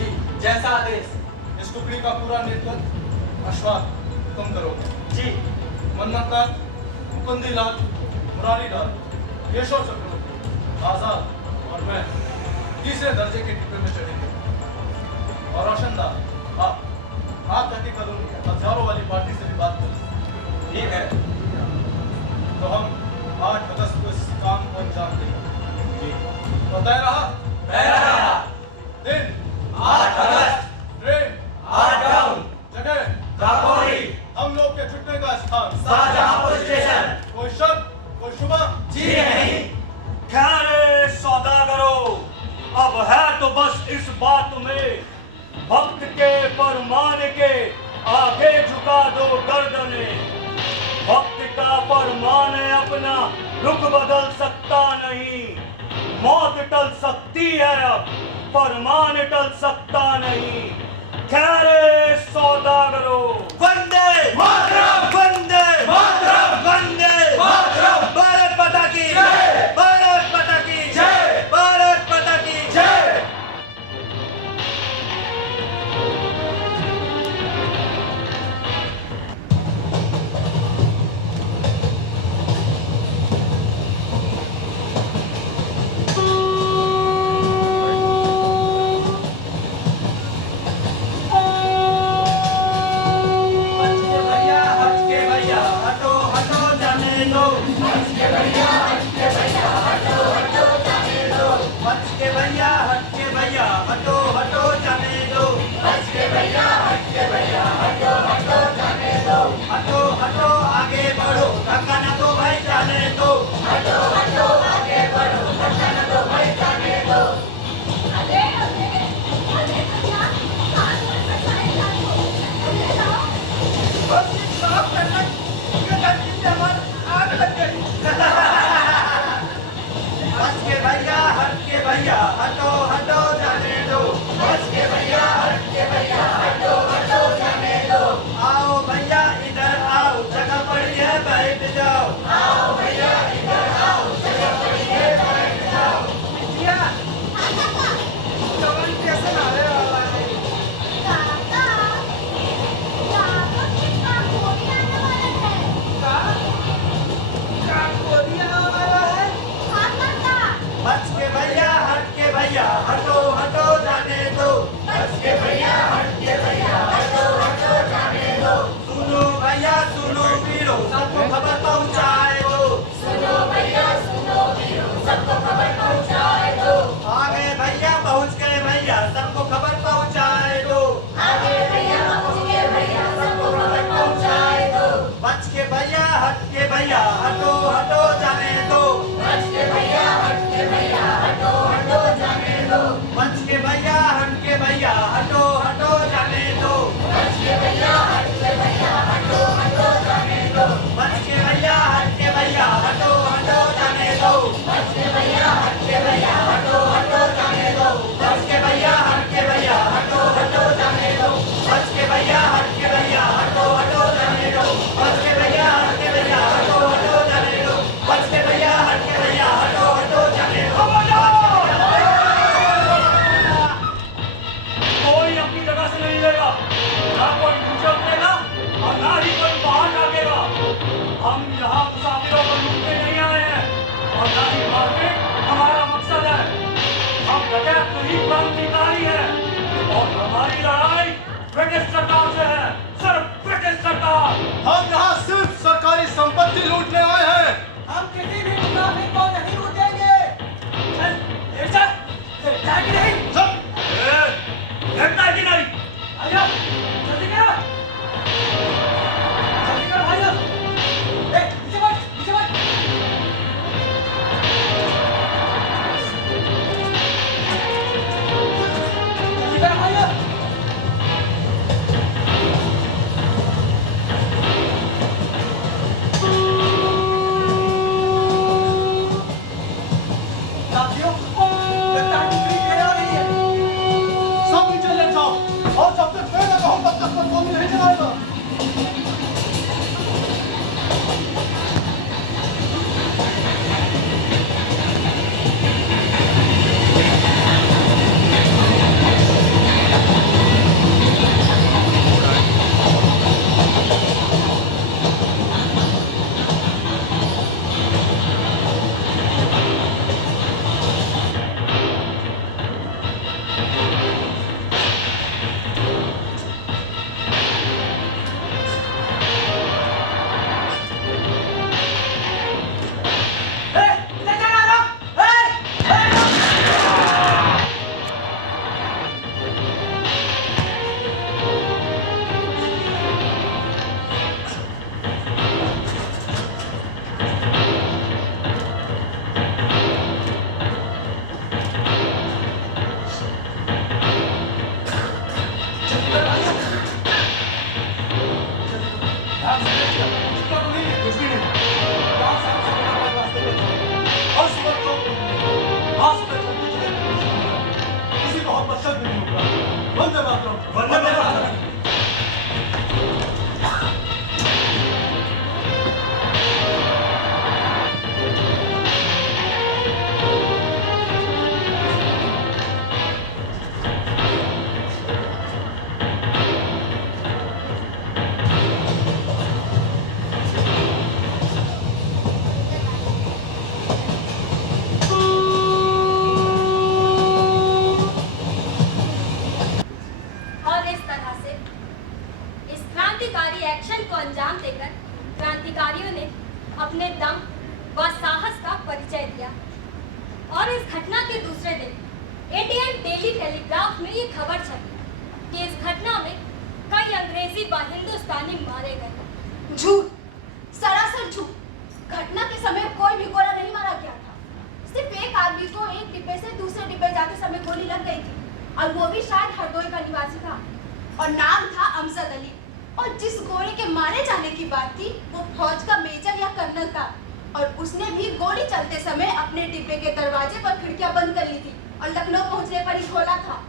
जैसा आदेश। इस टुकड़ी का पूरा नेतृत्व अशफाक तुम करोगे। जी। मनमथनाथ, मुकुंदीलाल, मुरारीलाल, केशव चक्रवर्ती, आजाद और मैं तीसरे दर्जे के डिब्बे में चढ़ेंगे। और रोशनदार, आप जाके कल उन हथियारों वाली पार्टी से भी बात करें। ठीक है। तो हम 8 अगस्त को इस काम को अंजाम देंगे। जी। तो तय रहा? तय रहा। दिन 8 अगस्त। Train 8 down. जगह काकोरी। हम लोग के छुटने का स्थान शाहजहांपुर स्टेशन। कोई शक, कोई शुबा? जी नहीं। क्या रे सौदागरों, अब है तो बस इस बात में, वक्त के फरमान के आगे झुका दो गर्दने। वक्त का फरमान अपना रुख बदल सकता नहीं। मौत टल सकती है अब, फरमान टल सकता नहीं। खैरे सौदागरों, वंदे मातरम, वंदे मातरम, वंदे मातरम। भारत माता की जय, भारत माता की जय, भारत माता की जय। बच के भैया हट के भैया, हटो हटो जाने दो। बच के भैया हट के भैया, हटो हटो जाने दो। बच के भैया हट के भैया, हटो हटो जाने दो। बच के भैया हट के भैया, हटो हटो जाने दो। हटो हटो आगे बढ़ो, धक्का न दो भाई जाने दो। हटो हटो आगे बढ़ो, धक्का न दो भाई जाने दो। अरे अरे अरे भैया कानून बचाए जाओ। अरे जाओ। पब्लिक साफ करना, ये गलती से हमारी आग लग गई। बच के भैया हट के भैया, हटो हटो जाने दो। बच के भैया हट के भैया, हटो हटो जाने दो। आओ भैया इधर आओ, जगह पड़ी है बैठ जाओ। आओ भैया इधर आओ, जगह पड़ी है बैठ जाओ। बिटिया, जवान कैसे नारे वाला है? काका कितना गोली आने वाला है। का गोली आने वाला है? हाँ काका। बच के भैया हट के भैया, हटो हटो जाने दो। बच के भैया हट के भैया, हटो हटो जाने दो। सुनो भैया सुनो वीरो, सबको खबर पहुंचाए दो। सुनो भैया सुनो वीरो, सबको खबर पहुंचाए दो। आगे भैया पहुंच गए भैया, सबको खबर पहुंचाए दो। आगे भैया पहुंच गए भैया, सबको खबर पहुंचाए दो। बच के भैया हट के भैया, हटो हटो जाने दो। बच के भैया हट के भैया, हटो हटो जाने दो। बच के भैया हट के भैया, हटो हटो जाने दो। बच के भैया हट के भैया, हटो हटो जाने दो। बच के भैया हट के भैया, हटो हटो जाने दो। बच के भैया हट के भैया, हटो हटो जाने दो। बच के भैया हट के भैया, हटो हटो जाने दो। बच के भैया हट के भैया, हटो हटो जाने दो। बच के भैया हट के भैया, हटो हटो जाने दो। बच के भैया हट के भैया, हटो हटो जाने दो। कोई अपनी जगह से नहीं लेगा, ना कोई नीचे उतरेगा और ना ही कोई बाहर भागेगा। हम यहाँ मुसाफिरों को लूटने नहीं आए हैं और ना ही मारने हमारा मकसद है। हम डकैत नहीं क्रांतिकारी हैं और हमारी लड़ाई ब्रिटिश सरकार से है, सिर्फ ब्रिटिश सरकार। हम यहाँ सिर्फ सरकारी संपत्ति लूटने आए हैं। हम किसी भी मुसाफिर को नहीं लूटेंगे। चल, ले चल। देखता है कि नहीं? चल। देखता है कि नहीं? आइयो, जल्दी करो। जल्दी करो भाइयों। नीचे बैठ, नीचे बैठ। जल्दी करो भाइयों। साथियों, लगता है टुकड़ी ढेर हो रही है। सब नीचे ले जाओ और जब तक मैं ना कहूं तब तक कोई गोली नहीं चलाएगा। वंदे मातरम। अंजाम देकर क्रांतिकारियों ने अपने दम व साहस का परिचय दिया। और इस घटना के दूसरे दिन इंडियन डेली टेलीग्राफ में ये खबर छपी कि इस घटना में कई अंग्रेजी व हिंदुस्तानी मारे गए। झूठ, सरासर झूठ। घटना के समय कोई भी गोला नहीं मारा गया था। सिर्फ एक आदमी को एक डिब्बे से दूसरे डिब्बे जाते समय गोली लग गई थी, और वो भी शायद हरदोई का निवासी था, और नाम था अमजद अली। और जिस गोली के मारे जाने की बात थी वो फौज का मेजर या कर्नल था, और उसने भी गोली चलते समय अपने डिब्बे के दरवाजे पर खिड़कियां बंद कर ली थी और लखनऊ पहुंचने पर ही खोला था।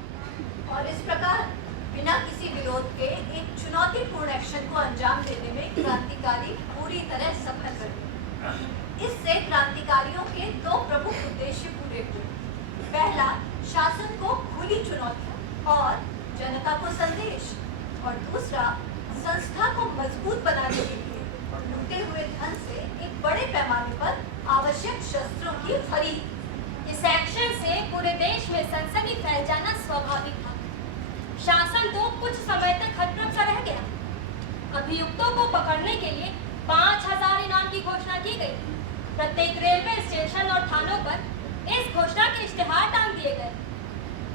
और इस प्रकार बिना किसी विरोध के एक चुनौतीपूर्ण एक्शन को अंजाम देने में क्रांतिकारी पूरी तरह सफल रहे। इससे क्रांतिकारियों के दो प्रमुख उद्देश्य पूरे हुए। पहला, शासन को खुली चुनौती और जनता को संदेश, और दूसरा, संस्था को मजबूत बनाने के लिए लूटे हुए धन से एक बड़े पैमाने पर आवश्यक शस्त्रों की खरीद। इस एक्शन से पूरे देश में सनसनी फैल जाना स्वाभाविक था। शासन तो कुछ समय तक हतप्रभ सा रह गया। अभियुक्तों को पकड़ने के लिए 5000 इनाम की घोषणा की गई। प्रत्येक रेलवे स्टेशन और थानों पर इस घोषणा के इश्तिहार टांग दिए गए।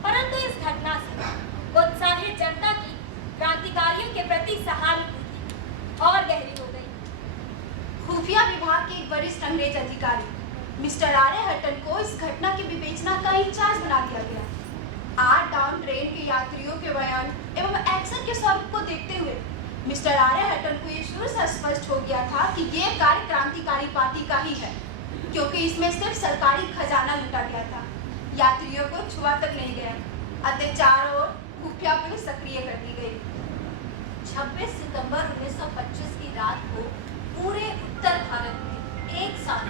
परंतु इस घटना से उत्साहित जनता की क्रांतिकारियों के प्रति सहानुभूति और गहरी हो गई। खुफिया विभाग के एक वरिष्ठ अंग्रेज अधिकारी मिस्टर आर्य हटन को इस घटना की विवेचना का इंचार्ज बना दिया गया। आर डाउन ट्रेन के यात्रियों के बयान एवं एक्शन के स्वरूप को देखते हुए मिस्टर आर्य हटन को ये शुरू से स्पष्ट हो गया था कि ये कार्य क्रांतिकारी पार्टी का ही है, क्योंकि इसमें सिर्फ सरकारी खजाना लूटा गया था, यात्रियों को छुआ तक नहीं गया। अतः चारों ओर खुफिया पुलिस सक्रिय कर दी गई। 26 सितंबर 1925 की रात को पूरे उत्तर भारत में एक साथ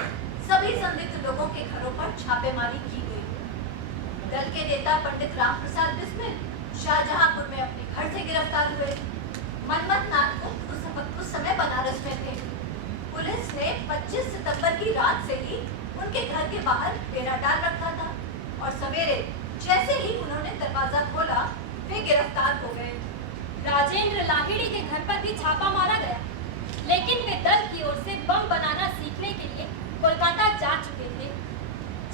सभी संदिग्ध लोगों के घरों पर छापेमारी की गई। दल के नेता पंडित राम प्रसाद बिस्मिल शाहजहांपुर में अपने घर से गिरफ्तार हुए। मनमथ नाथ गुप्त उस समय बनारस में थे। पुलिस ने 25 सितंबर की रात से ही उनके घर के बाहर डेरा डाल रखा था, और सवेरे जैसे ही उन्होंने दरवाजा खोला वे गिरफ्तार हो गए। राजेंद्र लाहिड़ी के घर पर भी छापा मारा गया, लेकिन वे दल की ओर से बम बनाना सीखने के लिए कोलकाता जा चुके थे।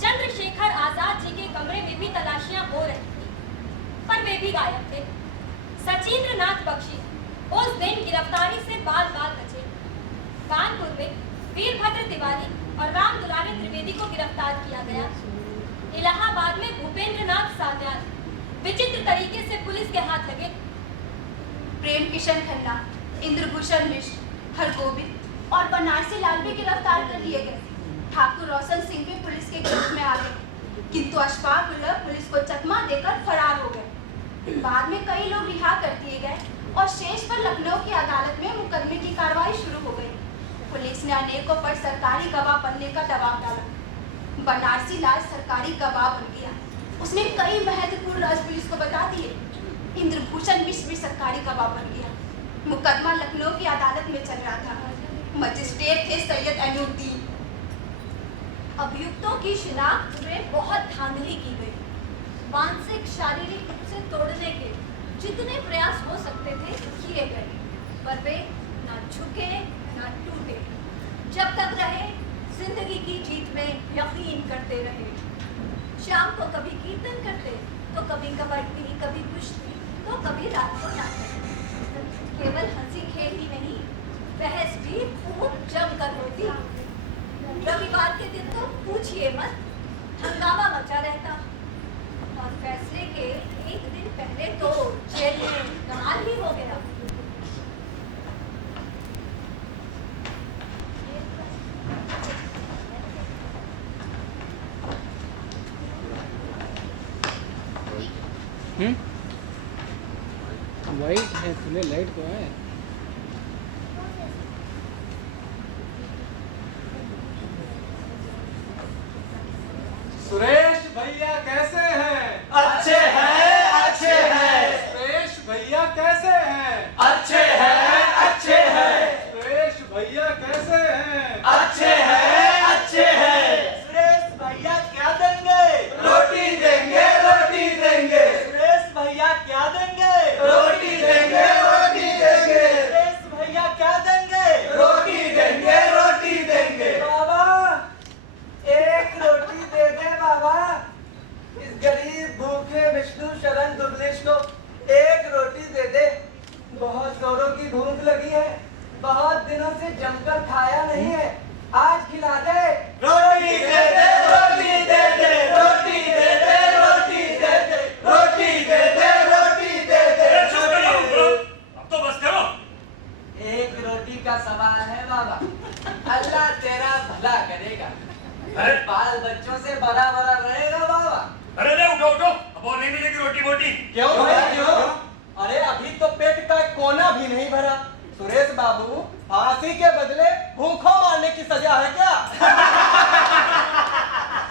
चंद्रशेखर आजाद जी के कमरे में भी तलाशियां हो रही थी, पर वे भी गायब थे। सचिंद्र नाथ बख्शी उस दिन गिरफ्तारी से बाल बाल बचे। कानपुर में वीरभद्र तिवारी और राम दुलारी त्रिवेदी को गिरफ्तार किया गया। इलाहाबाद में भूपेंद्र नाथ सान्याल विचित्र तरीके से पुलिस के हाथ लगे। प्रेम किशन खन्ना, इंद्रभूषण मिश्र, हरगोविंद और बनारसी लाल भी गिरफ्तार कर लिए गए। ठाकुर रोशन सिंह भी पुलिस के गिरफ्त में आ गए, किंतु अशफाक उल्लाह पुलिस को चकमा देकर फरार हो गए। बाद में कई लोग रिहा कर दिए गए और शेष पर लखनऊ की अदालत में मुकदमे की कार्रवाई शुरू हो गई। पुलिस ने अनेकों पर सरकारी गवाह बनने का दबाव डाला। बनारसी लाल सरकारी गवाह बन गया। उसने कई महत्वपूर्ण राज पुलिस को बता दिए। इंद्रभूषण मिश्र भी सरकारी गवाह बन गया। मुकदमा लखनऊ की अदालत में चल रहा था। मजिस्ट्रेट थे सैयद अनूरुद्दीन। अभियुक्तों की शिनाख्त में बहुत धांधली की गई। मानसिक शारीरिक रूप से तोड़ने के जितने प्रयास हो सकते थे किए गए, पर वे न झुके न टूटे। जब तक रहे जिंदगी की जीत में यकीन करते रहे। शाम को कभी कीर्तन करते, तो कभी कबड्डी, कभी कुश्ती, तो कभी रात को नाटक। केवल हंसी खेल ही नहीं, बहस भी खूब जमकर होती। रविवार के दिन तो पूछिए मत, हंगामा मचा रहता। और फैसले के एक दिन पहले तो जेल में कमाल ही हो गया। वाइट है, तुम्हें लाइट तो है। सुरेश भैया कैसे हैं? अच्छे हैं, अच्छे हैं। सुरेश भैया कैसे हैं? अच्छे हैं, अच्छे हैं। सुरेश भैया कैसे हैं? अच्छे हैं, अच्छे हैं। सुरेश भैया क्या देंगे? रोटी देंगे, रोटी देंगे। सुरेश भैया क्या देंगे? रोटी देंगे, रोटी देंगे। से जमकर खाया नहीं है, आज खिला दे। रोटी दे दे, रोटी दे दे, रोटी दे दे, रोटी दे दे, रोटी दे दे, रोटी दे दे। अब तो बस करो। एक रोटी का सवाल है बाबा, अल्लाह तेरा भला करेगा। अरे बाल बच्चों से बड़ा बड़ा रहेगा बाबा। अरे रे उठो उठो, अब और नहीं मिलेगी रोटी मोटी। क्यों भाई क्यों? अरे अभी तो पेट का कोना भी नहीं भरा। सुरेश बाबू, फांसी के बदले भूखों मारने की सजा है क्या?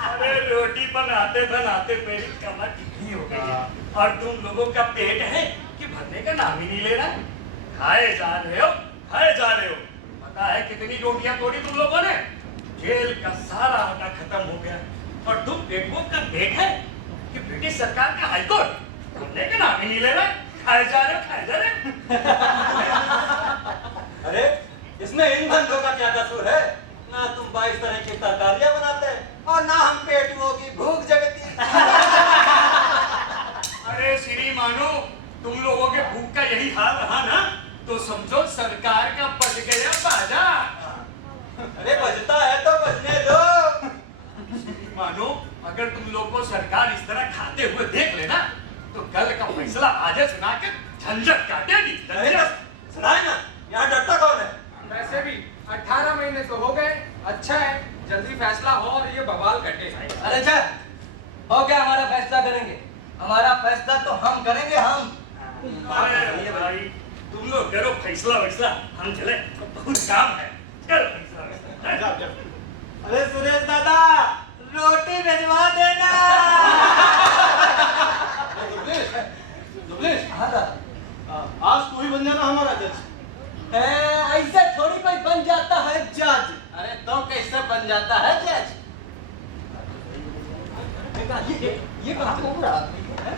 अरे रोटी बनाते बनाते मेरी कमर ढीली हो गई है और तुम लोगों का पेट है कि भरने का नाम ही नहीं ले रहा। खाए जा रहे हो, खाए जा रहे हो। पता है कितनी रोटियां तोड़ी तुम लोगों ने? जेल का सारा आटा खत्म हो गया और तुम पेटवों का पेट है कि ब्रिटिश सरकार का हाईकोर्ट भरने का नाम ही नहीं ले रहा। खाए जा रहे हो, खाए जा रहे हो। अरे इसमें इन बंदों का क्या कसूर है? ना तुम 22 तरह की तरकारियां बनाते और ना हम पेटुओं की भूख जगती। अरे श्री मानो, तुम लोगों के भूख का यही हाल रहा ना तो समझो सरकार का बच गया बाजा। अरे बजता है तो बजने दो। मानो, अगर तुम लोग को सरकार इस तरह खाते हुए देख लेना तो कल का फैसला आज सुना के झंझट काटेगी। सुनाए ना, यहाँ डरता कौन है? वैसे भी 18 महीने तो हो गए, अच्छा है जल्दी फैसला हो और ये बवाल कटे। अरे चल, हो गया, हमारा फैसला करेंगे। हमारा फैसला तो हम करेंगे, हम। अरे भाई तुम लोग करो फैसला वैसला, हम चले, बहुत काम है। करो फैसला वैसला। अरे सुरेश दादा, रोटी भिजवा देना। दुबलेश, हाँ दादा। आज तू ही बन जाना हमारा जज। ऐसे थोड़ी कोई बन जाता है जज। अरे तो कैसे बन जाता है जज? ये कहाँ से पूरा आदमी है?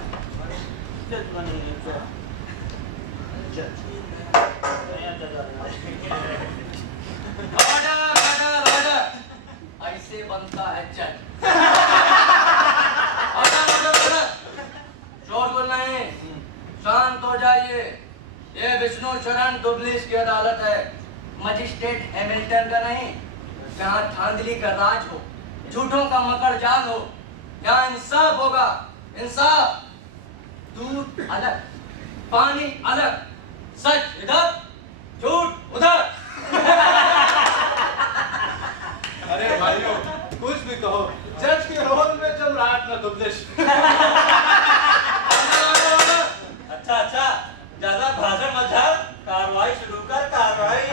ऐसे बनता है जज। शोर बोल नहीं, शांत हो जाइए। ये विष्णु शरण दुबलिश की अदालत है, मजिस्ट्रेट हैमिल्टन का नहीं। जहाँ धांधली का राज हो, झूठों का मकर जाल हो, यहाँ इंसाफ होगा। इंसाफ। दूध अलग, पानी अलग, सच इधर, झूठ उधर। अरे भाइयों, कुछ भी कहो, जज के रोल में जम रात ना दुबलेश। अच्छा अच्छा, ज्यादा भाषण मत झाड़, कार्रवाई शुरू कर। कार्रवाई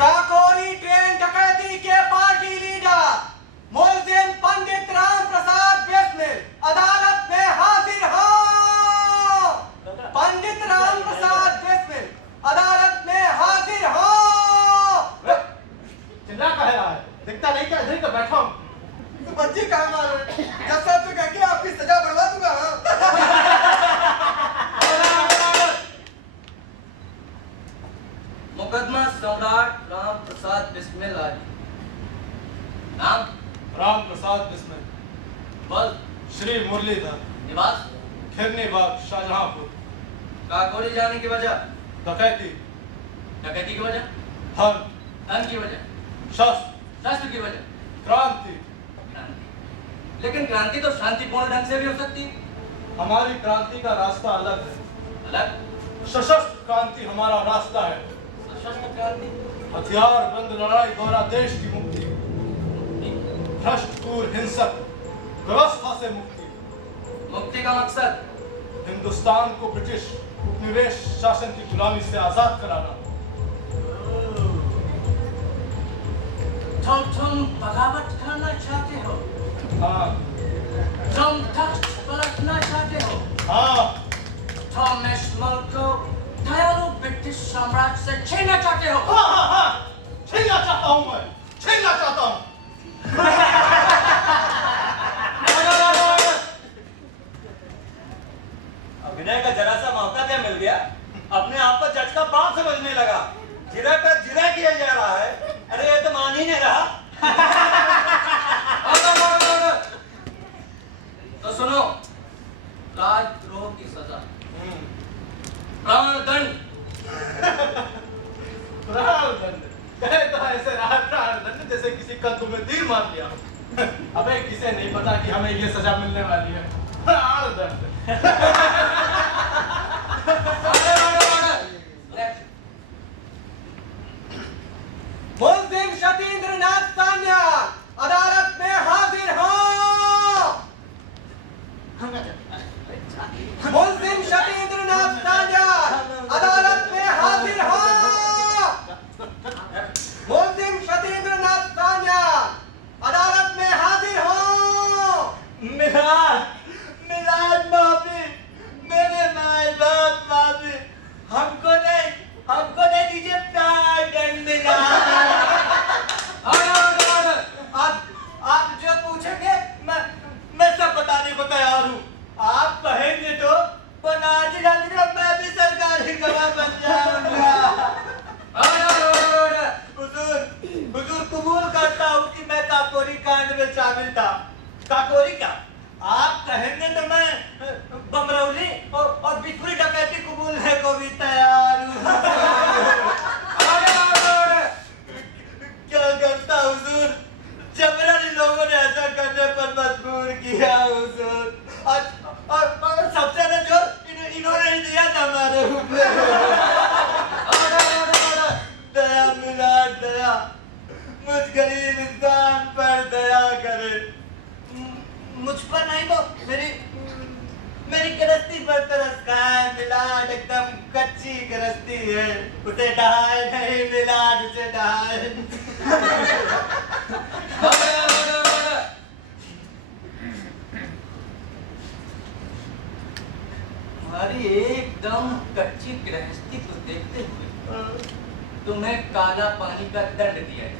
काकोरी ट्रेन डकैती के पार्टी लीडर मुलजिम पंडित राम प्रसाद बिस्मिल अदालत में हाजिर हो। पंडित राम प्रसाद बिस्मिल अदालत में हाजिर हो। चिल्ला कह रहा है? दिखता नहीं क्या? इधर ही तो बैठा हूँ। तो बच्ची कहाँ मालूम? जब साहब से कह के आपकी सजा बढ़वा दूंगा। मुकदमा सम्राट राम प्रसाद बिस्मिल आदि। नाम राम प्रसाद बिस्मिल, बल श्री मुरलीधर, निवास खिरनी बाग, शाहजहांपुर। काकोरी जाने की वजह? डकैती, डकैती की वजह? धन, धन की वजह? शस्त्र, शस्त्र की वजह? क्रांति। क्रांति। लेकिन क्रांति तो शांतिपूर्ण ढंग से भी हो सकती है। हमारी क्रांति का रास्ता अलग है। अलग? सशस्त्र क्रांति हमारा रास्ता है। सशस्त्र क्रांति? हथियार बंद लड़ाई द्वारा देश की मुक्ति, भ्रष्ट क्रूर हिंसक व्यवस्था से मुक्ति। मुक्ति का मकसद? हिंदुस्तान को ब्रिटिश उपनिवेश शासन की गुलामी से आजाद कराना। तुम बगावत करना चाहते हो? हाँ तुम तख्त पलटना चाहते हो? हाँ। तुम इस मुल्क को दयालु ब्रिटिश साम्राज्य से छीनना चाहते हो? हाँ हाँ हाँ, छीनना चाहता हूँ मैं, छीनना चाहता हूँ। अभिनय का जरा सा मौका क्या मिल गया, अपने आप को जज का बाप समझने लगा। जिरा का जिरा किया जा रहा है। अरे ये तो मान ही नहीं रहा। तो सुनो, राजद्रोह की सजा, प्राणदंड। प्राणदंड कहे तो ऐसे रहा प्राणदंड जैसे किसी कद्दू में तीर मार लिया। अबे किसे नहीं पता कि हमें ये सजा मिलने वाली है, प्राणदंड। मुल्जिम सतीन्द्रनाथ सान्या अदालत में हाजिर हो। मुल्जिम सतीन्द्रनाथ सान्या अदालत में हाजिर हो। मुल्जिम सतीन्द्रनाथ सान्या अदालत में हाजिर हो। मिलाद माफी, मेरे माए बाप माफी, हमको नहीं दीजिए प्राणदंड मिलाद। आप जो पूछेंगे मैं सब बताने को तैयार हूँ। आप कहेंगे तो बनारसी डालने का मैं भी सरकारी गवाह बन जाऊंगा। हुजूर कबूल करता हूँ कि मैं काकोरी कांड में शामिल था। काकोरी का आप कहेंगे तो मैं बमरौली और बिजपुरी डकैती कबूलने को भी तैयार हूँ। क्या करता हुजूर, जबरन लोगों ने ऐसा करने पर मजबूर किया हुजूर। और सबसे न जो इन्होंने ही दिया था हमारे ऊपर। दया मिला दया, मुझ गरीब इंसान पर दया करे। मुझ पर नहीं तो मेरी गृहस्थी पर तरस खाए। मिलाद एकदम कच्ची गृहस्थी है, उसे ढाए नहीं मिलाद, उसे ढाए। हमारी एकदम कच्ची गृहस्थी को देखते हुए तुम्हें काला पानी का दंड दिया है।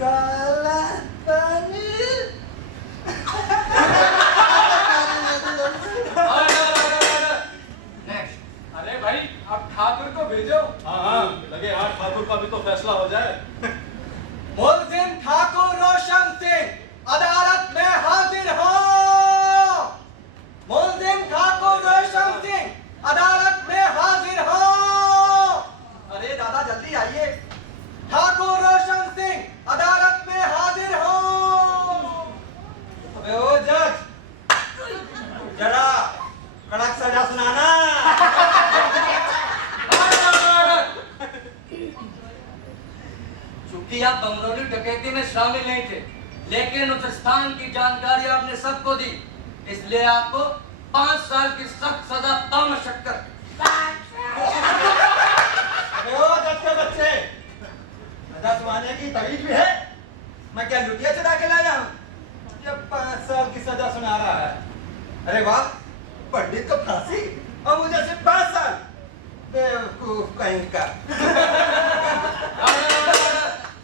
काला पानी। अरे भाई अब ठाकुर को भेजो। हाँ लगे हाथ ठाकुर का भी तो फैसला हो जाए। मुल्जिम ठाकुर रोशन सिंह अदालत में हाजिर हो। मुल्जिम ठाकुर रोशन सिंह अदालत में हाजिर हो। अरे दादा जल्दी आइए। ठाकुर रोशन सिंह अदालत में हाजिर हो। अबे ओ जज, जरा कड़क सजा सुनाना। चूंकि आप बमरौली डकैती में शामिल नहीं थे, लेकिन उस स्थान की जानकारी आपने सबको दी, इसलिए आपको 5 साल की सख्त सजा बामशक्कत। अबे ओ जज के बच्चे, सजा सुनाने की तमीज भी है? मैं क्या लुटिया चुरा के लाया हूँ? ये 5 साल की सजा सुना रहा है। अरे वाह, पंडित को फांसी और मुझे सिर्फ 5 साल। बेवकूफ कहीं का।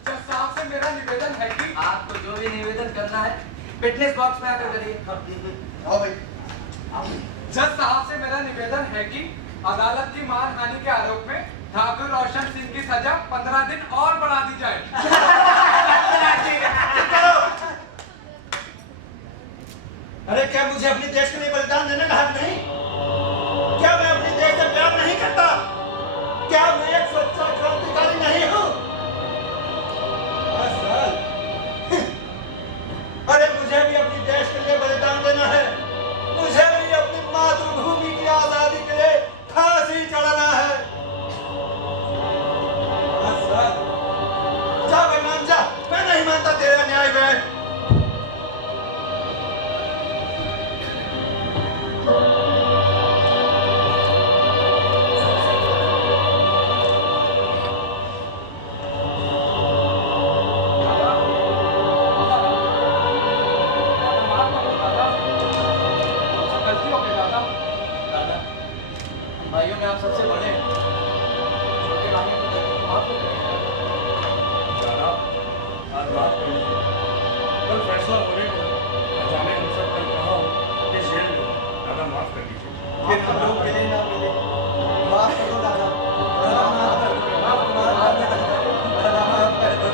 जज साहब से मेरा निवेदन है कि आपको जो भी निवेदन करना है फिटनेस बॉक्स में आकर करिए। आओ भाई। जज साहब से मेरा निवेदन है कि अदालत की मानहानि के आरोप में ठाकुर रोशन सिंह की सजा 15 दिन और बढ़ा दी जाए। अरे क्या मुझे अपने देश के लिए बलिदान देने का हक नहीं? क्या मैं अपने देश से प्यार नहीं करता? क्या मैं एक सच्चा क्रांतिकारी नहीं हूँ? अरे मुझे भी अपने देश के लिए बलिदान देना है। मुझे भी अपनी मातृभूमि की आजादी के लिए फांसी चढ़ाना है। जा भाई, मान जा। मैं नहीं मानता तेरा न्याय में। गलती हो गई दादा। दादा, हम भाइयों में आप सबसे बड़े हैं। छोटे भाइयों को गलती को माफ करिए। दादा, आज बात करिए। कल फैसला होने को अचानक हम सब कल कहा हो कि जेल में हो। दादा माफ कर दीजिए। फिर हम लोग मिले ना मिले, माफ कर दो दादा। दादा माफ कर दो। माफ कर दो। दादा माफ कर दो।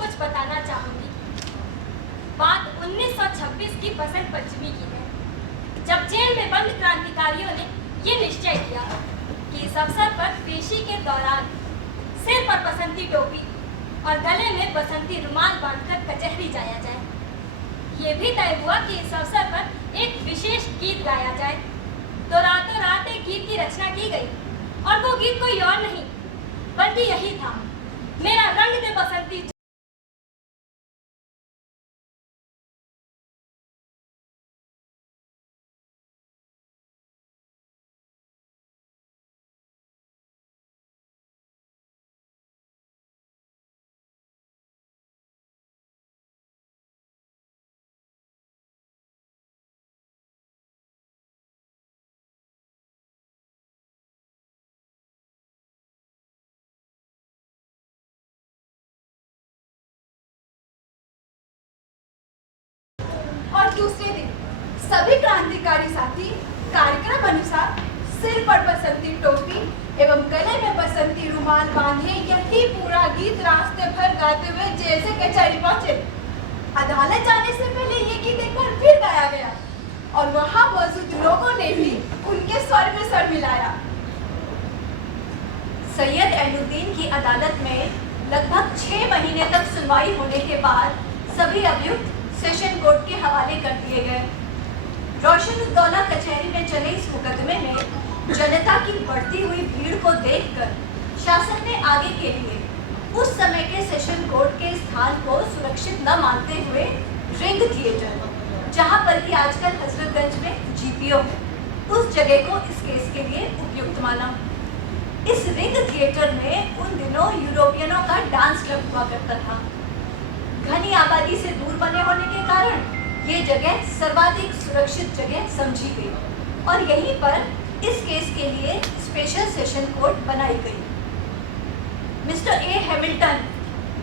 कुछ बताना चाहूंगी। बात 1926 की बसंत पंचमी की है, जब जेल में बंद क्रांतिकारियों ने ये निश्चय किया कि इस अवसर पर पेशी के दौरान सिर पर बसंती टोपी और गले में बसंती रुमाल बांधकर कचहरी जाया जाए। ये भी तय हुआ कि इस अवसर पर एक विशेष गीत गाया जाए। तो रातों रात एक गीत की रचना की गई और वो गीत कोई और नहीं बल्कि यही था, मेरा रंग दे बसंती। और दूसरे दिन सभी क्रांतिकारी साथी कार्यक्रम अनुसार सिर पर बसंती टोपी एवं गले में बसंती रुमाल बांधे यही पूरा गीत रास्ते भर गाते हुए जेल से कचहरी पहुंचे। अदालत जाने से पहले ये गीत एक बार फिर गाया गया और वहां मौजूद लोगों ने भी उनके स्वर में स्वर मिलाया। सैयद एनुद्दीन की अदालत में लगभग 6 महीने तक सुनवाई होने के बाद सभी अभियुक्त सेशन कोर्ट के हवाले कर दिए गए। रोशनुद्दौला कचहरी में चले इस मुकदमे में जनता की बढ़ती हुई भीड़ को देखकर शासन ने आगे के लिए उस समय के सेशन कोर्ट के स्थान को सुरक्षित न मानते हुए रिंग थिएटर, जहां पर कि आजकल हजरतगंज में जीपीओ है, उस जगह को इस केस के लिए उपयुक्त माना। इस रिंग थिएटर में उन दिनों यूरोपियनों का डांस क्लब हुआ करता था। घनी आबादी से दूर बने होने के कारण ये जगह सर्वाधिक सुरक्षित जगह समझी गई और यहीं पर इस केस के लिए स्पेशल सेशन कोर्ट बनाई गई। मिस्टर ए हैमिल्टन,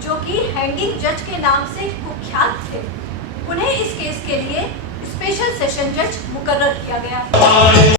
जो कि हैंगिंग जज के नाम से कुख्यात थे, उन्हें इस केस के लिए स्पेशल सेशन जज मुकर्रर किया गया।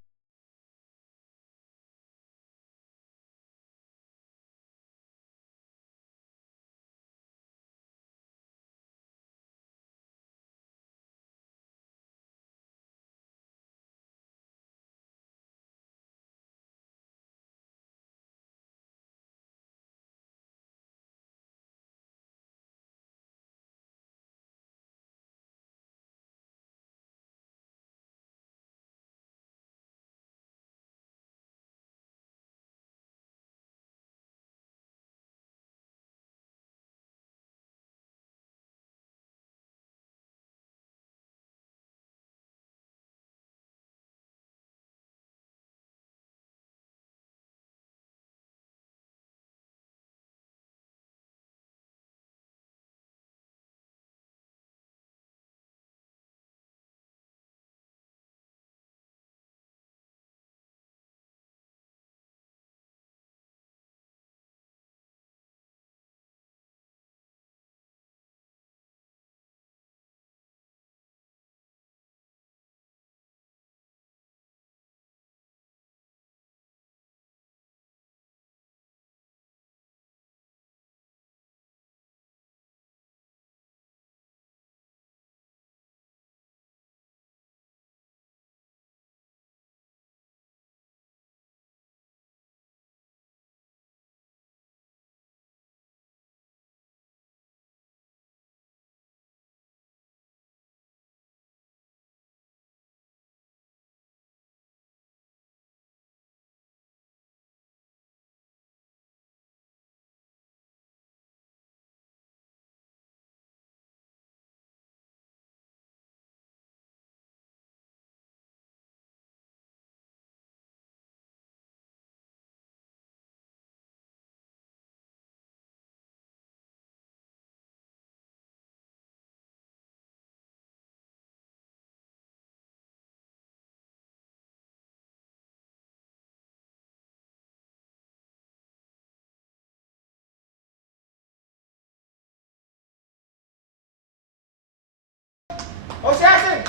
होशियार सिंह,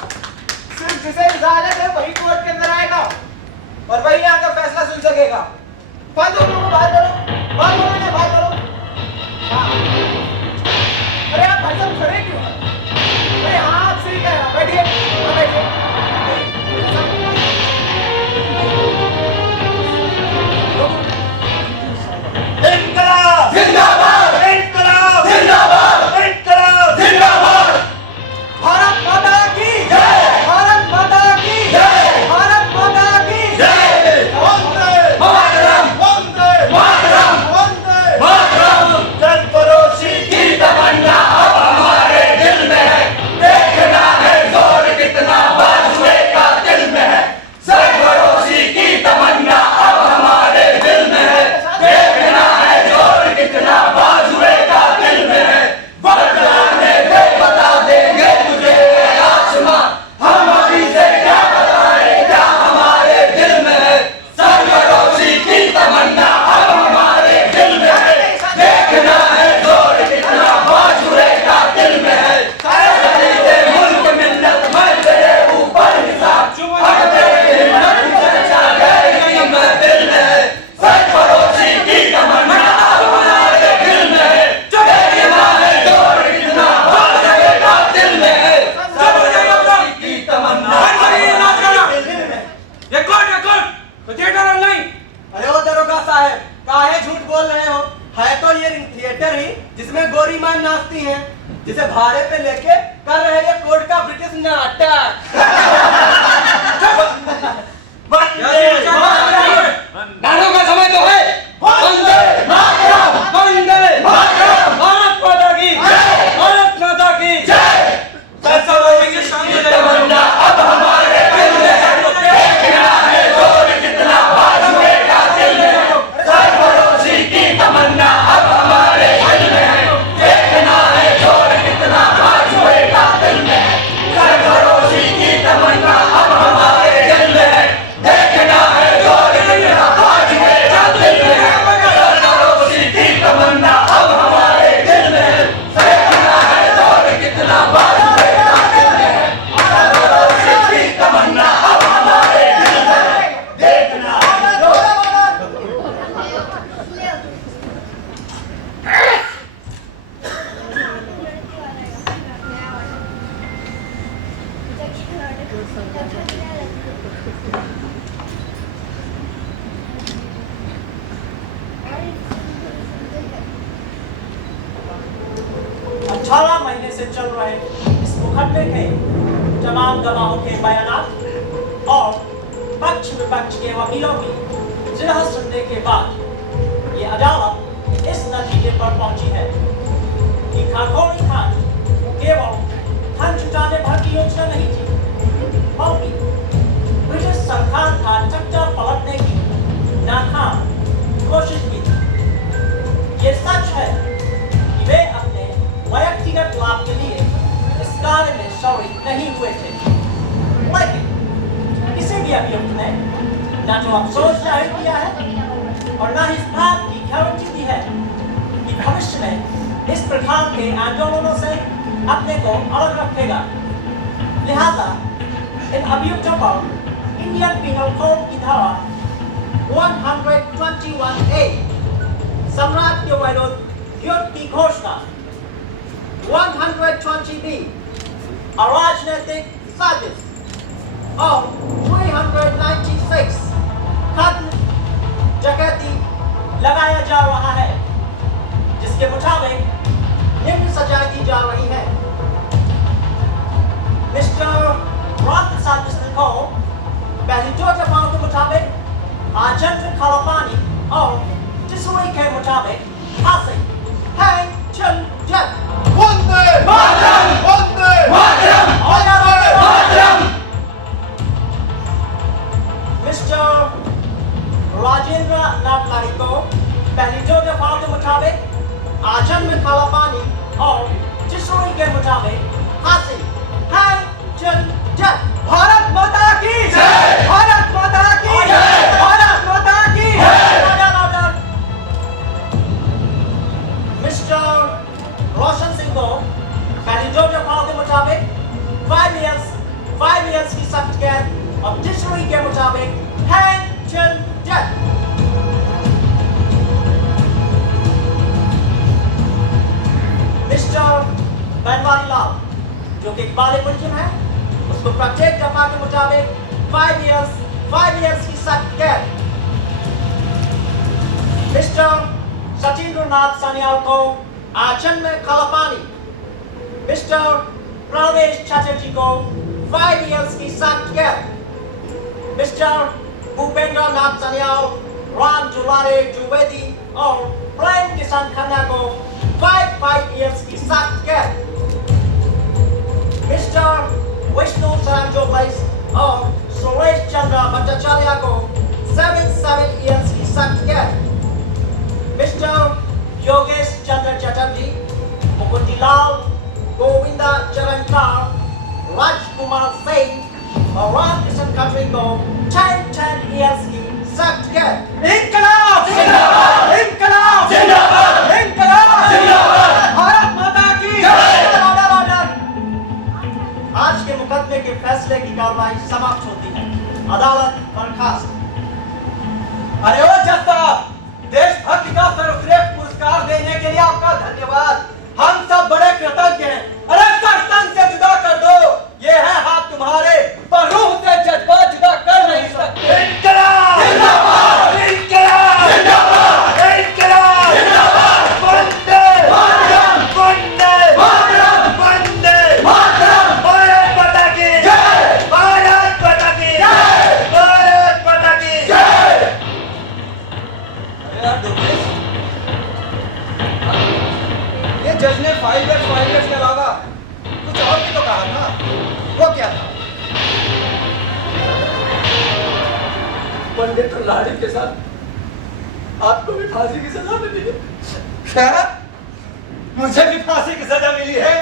सिर्फ जिसे इजाजत है वही कोर्ट के अंदर आएगा और वही यहाँ का फैसला सुन सकेगा। फालतू लोगों को बाहर करो, बाहर करो, इन्हें बाहर करो। हाँ। साहब, काहे झूठ बोल रहे हो? है तो ये थिएटर ही जिसमें गोरी मां नाचती हैं, जिसे भाड़े पे लेके कर रहे ये कोर्ट का ब्रिटिश नाटक। नारों का समय तो है। वंदे मातरम, वंदे मातरम, भारत माता की जय, भारत माता की जय। कैसा बोलेंगे शांति तमन्ना अब हमारे दिल में, देखना है जोर कितना बाजुएगा दिल में, सरफरोशी की तमन्ना अब हमारे दिल में, देखना है जोर कितना बाजुएगा दिल में, सरफरोशी की तमन्ना अब हमारे दिल में, देखना है जोर कितना बाजुएगा दिल में, सरफरोशी की तमन्ना अब हमारे दिल में, देखना है जोर कितना बाजुएगा दिल में, सरफरोशी की तमन्ना अब हमारे दिल में, देखना है जोर। अठारह महीने से चल रहे इस मुकदमे के तमाम गवाहों के बयानात और पक्ष विपक्ष के वकीलों की जिरह सुनने के बाद ये अदालत इस नतीजे पर पहुंची है कि खाकोरी खान केवल धन जुटाने भर की योजना नहीं थी, बल्कि ब्रिटिश सरकार का चक्का पलटने की नाकाम कोशिश की थी। ये सच है कि वे अपने व्यक्तिगत लाभ के लिए इस कार्य में शामिल नहीं हुए थे, लेकिन किसी भी अभियुक्त ने न तो अफसोस जाहिर किया है और न इस बात की गारंटी दी है कि भविष्य में इस प्रकार के आंदोलनों से अपने को अलग रखेगा। लिहाजा इन अभियुक्तों पर इंडियन पीनल कोड की धारा 121A सम्राट के विरुद्ध युद्ध की घोषणा, 120B अराजनैतिक साजिश और 396 खत्म डकैती लगाया जा रहा है, जिसके मुताबिक निम्न सजा दी जा रही है। मिस्टर राम प्रसाद मिश्र को पहली दो दफाओं के मुताबिक आजन्म काला पानी और तीसरी के मुताबिक फांसी है चल जब। वंदे मातरम, वंदे मातरम, वंदे मातरम। मिस्टर राजेंद्र नाथ लारी को पहली दो दफाओं के मुताबिक आजन्म काला पानी और तीसरी के मुताबिक फांसी है चल जब। भारत माता की जय, भारत माता की जय, भारत माता की जय। मिस्टर रोशन सिंह को पहली दो दफाओं के मुताबिक 5 years की सख्त कैद और तीसरी के मुताबिक है चल जब। मिस्टर बनवारी लाल जो कि बाले मुलजिम है, उसको प्रत्येक दफा के मुताबिक 5 years की सख्त कैद। मिस्टर सचिंद्र नाथ सान्याल को आजन्म काला पानी, मिस्टर प्रवेश चटर्जी को 5 years की सख्त कैद, मिस्टर भूपेंद्र नाथ सान्याल, राम दुलारे द्विवेदी और प्रेम किसान खन्ना को 5 years की सख्त कैद, मिस्टर विष्णु सरंजोबैस और सुरेश चंद्र भट्टाचार्य को 7 years की सख्त कैद, मिस्टर योगेश चंद्र चटर्जी, मुकुंदलाल, गोविंदा चरणकार, राजकुमार सिंह और रामकिशन खत्री को 10 years की सख्त कैद। इंकलाब जिंदाबाद, इंकलाब जिंदाबाद, इंकलाब जिंदाबाद, भारत माता की जय। आज के मुकदमे के फैसले की कार्रवाई समाप्त होती है। अदालत बर्खास्त। अरे ओ जज साहब, देशभक्ति का सर्वश्रेष्ठ पुरस्कार देने के लिए आपका धन्यवाद। हम सब बड़े कृतज्ञ हैं। अरे सर तन से जुदा कर दो, ये है हाथ तुम्हारे, पर रूह से जज्बा जुदा कर यार दुर्गेश, ये जज ने 5 years के अलावा कुछ और भी तो कहा था। वो क्या था? पंडित लाड़ी के साथ आपको भी फांसी की सजा मिली है। क्या? मुझे भी फांसी की सजा मिली है?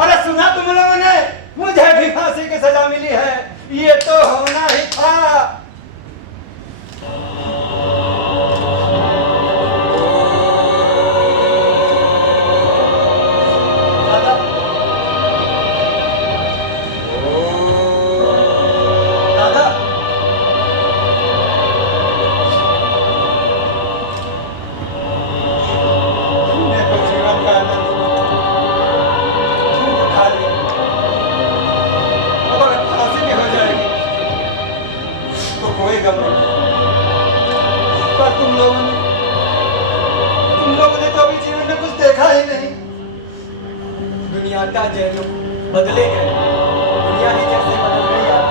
अरे सुना तुम लोगों ने? मुझे भी फांसी की सजा मिली है। ये तो होना ही था। दादा, दादा, मैं तो जीवन का आनंद खूब उठा लिया। अब अगर फांसी भी हो जाएगी तो कोई गम नहीं। पर तुम लोगों ने तो अभी जीवन में कुछ देखा ही नहीं। दुनिया का जैनो बदले गए, दुनिया ही कैसे बदल गई यार।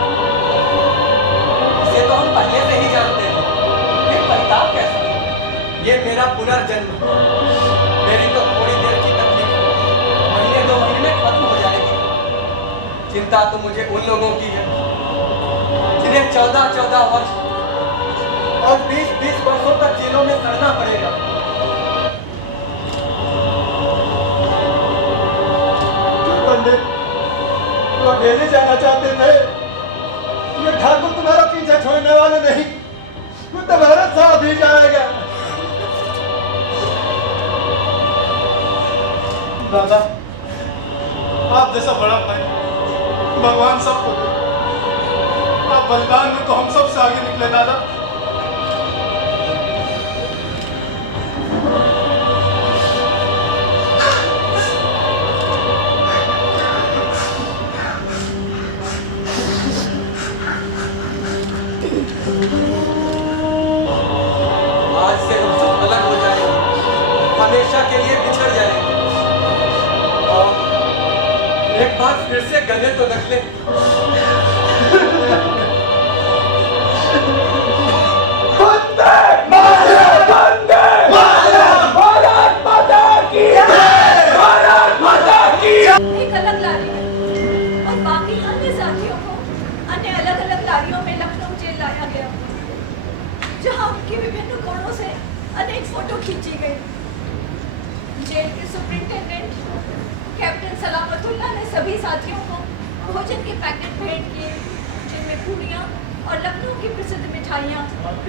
इसे तो हम पहले से ही जानते थे। ये परिताप कैसा? ये मेरा पुनर्जन्म। मेरी तो थोड़ी देर की तकलीफ 1-2 महीने में खत्म हो जाएगी। चिंता तो मुझे उन लोगों की है जिन्हें 14 वर्ष और 20 वर्षों तक जेलों में सड़ना पड़ेगा। पंडित, तो अकेले जाना चाहते थे। ये ठाकुर तुम्हारा पीछा छोड़ने वाले नहीं, वो तुम्हारा साथ ही जाएगा। दादा, आप जैसा बड़ा भाई भगवान सबको दे। आप बलिदान में तो हम सबसे आगे निकले दादा। आज से हम सब अलग हो जाएंगे, हमेशा के लिए बिछड़ जाएंगे। और एक बार फिर से गले तो लग ले। एक अलग लारी है और बाकी अन्य साथियों को अन्य अलग-अलग लारियों में लखनऊ जेल लाया गया, जहां उनके विभिन्न कोणों से अनेक फोटो खींची गई। जेल के सुपरिंटेंडेंट कैप्टन सलामतुल्लाह ने सभी साथियों को भोजन के पैकेट भेंट किए, जिनमें पूड़ियाँ और लखनऊ की प्रसिद्ध मिठाइयाँ,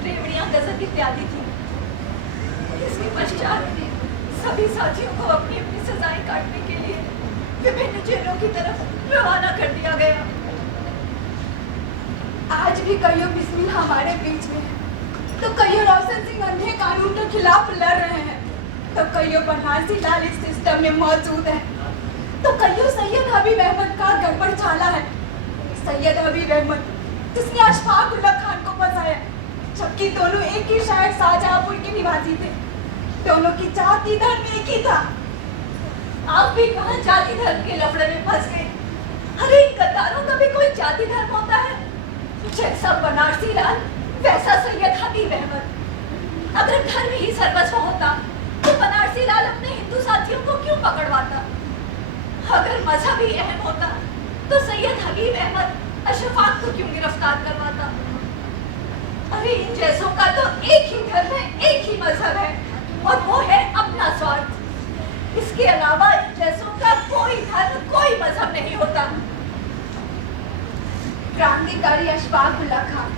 रेवड़ियाँ, गजक इत्यादि थी। इसके पश्चात सभी साथियों को अपनी अपनी सजाएं काटने के लिए विभिन्न जेलों की तरफ रवाना कर दिया गया। आज भी कईयों बिस्मिल हमारे बीच में है, तो कईयों रोशन सिंह अंधे कानून के खिलाफ लड़ रहे हैं, तो कईयों बनारसी लाल इस सिस्टम में मौजूद है, तो कईयों सैयद हबीब अहमद का गड़बड़ चाला है। सैयद हबीब अहमद जिसने अशफाक उल्ला खान को फंसाया, जबकि दोनों एक ही शहर शाहजहांपुर के निवासी थे। दोनों की जाति धर्म एक ही था। आप भी कहाँ जाति धर्म के लफड़े में फंस गए? अरे इन गद्दारों का भी कोई जाति धर्म होता है? जैसा बनारसी लाल वैसा सैयद हबीब अहमद। अगर धर्म ही सर्वस्व होता तो बनारसी लाल अपने हिंदू साथियों को क्यों पकड़वाता? अगर मजहब ही अहम होता तो सैयद हबीब अहमद अशफाक को क्यों गिरफ्तार करवाता? अरे इन जैसों का तो एक ही धर्म है, एक ही मजहब है, और वो है अपना स्वार्थ। इसके अलावा इन जैसों का कोई धर्म, कोई मजहब नहीं होता। क्रांतिकारी अशफाक उल्ला खान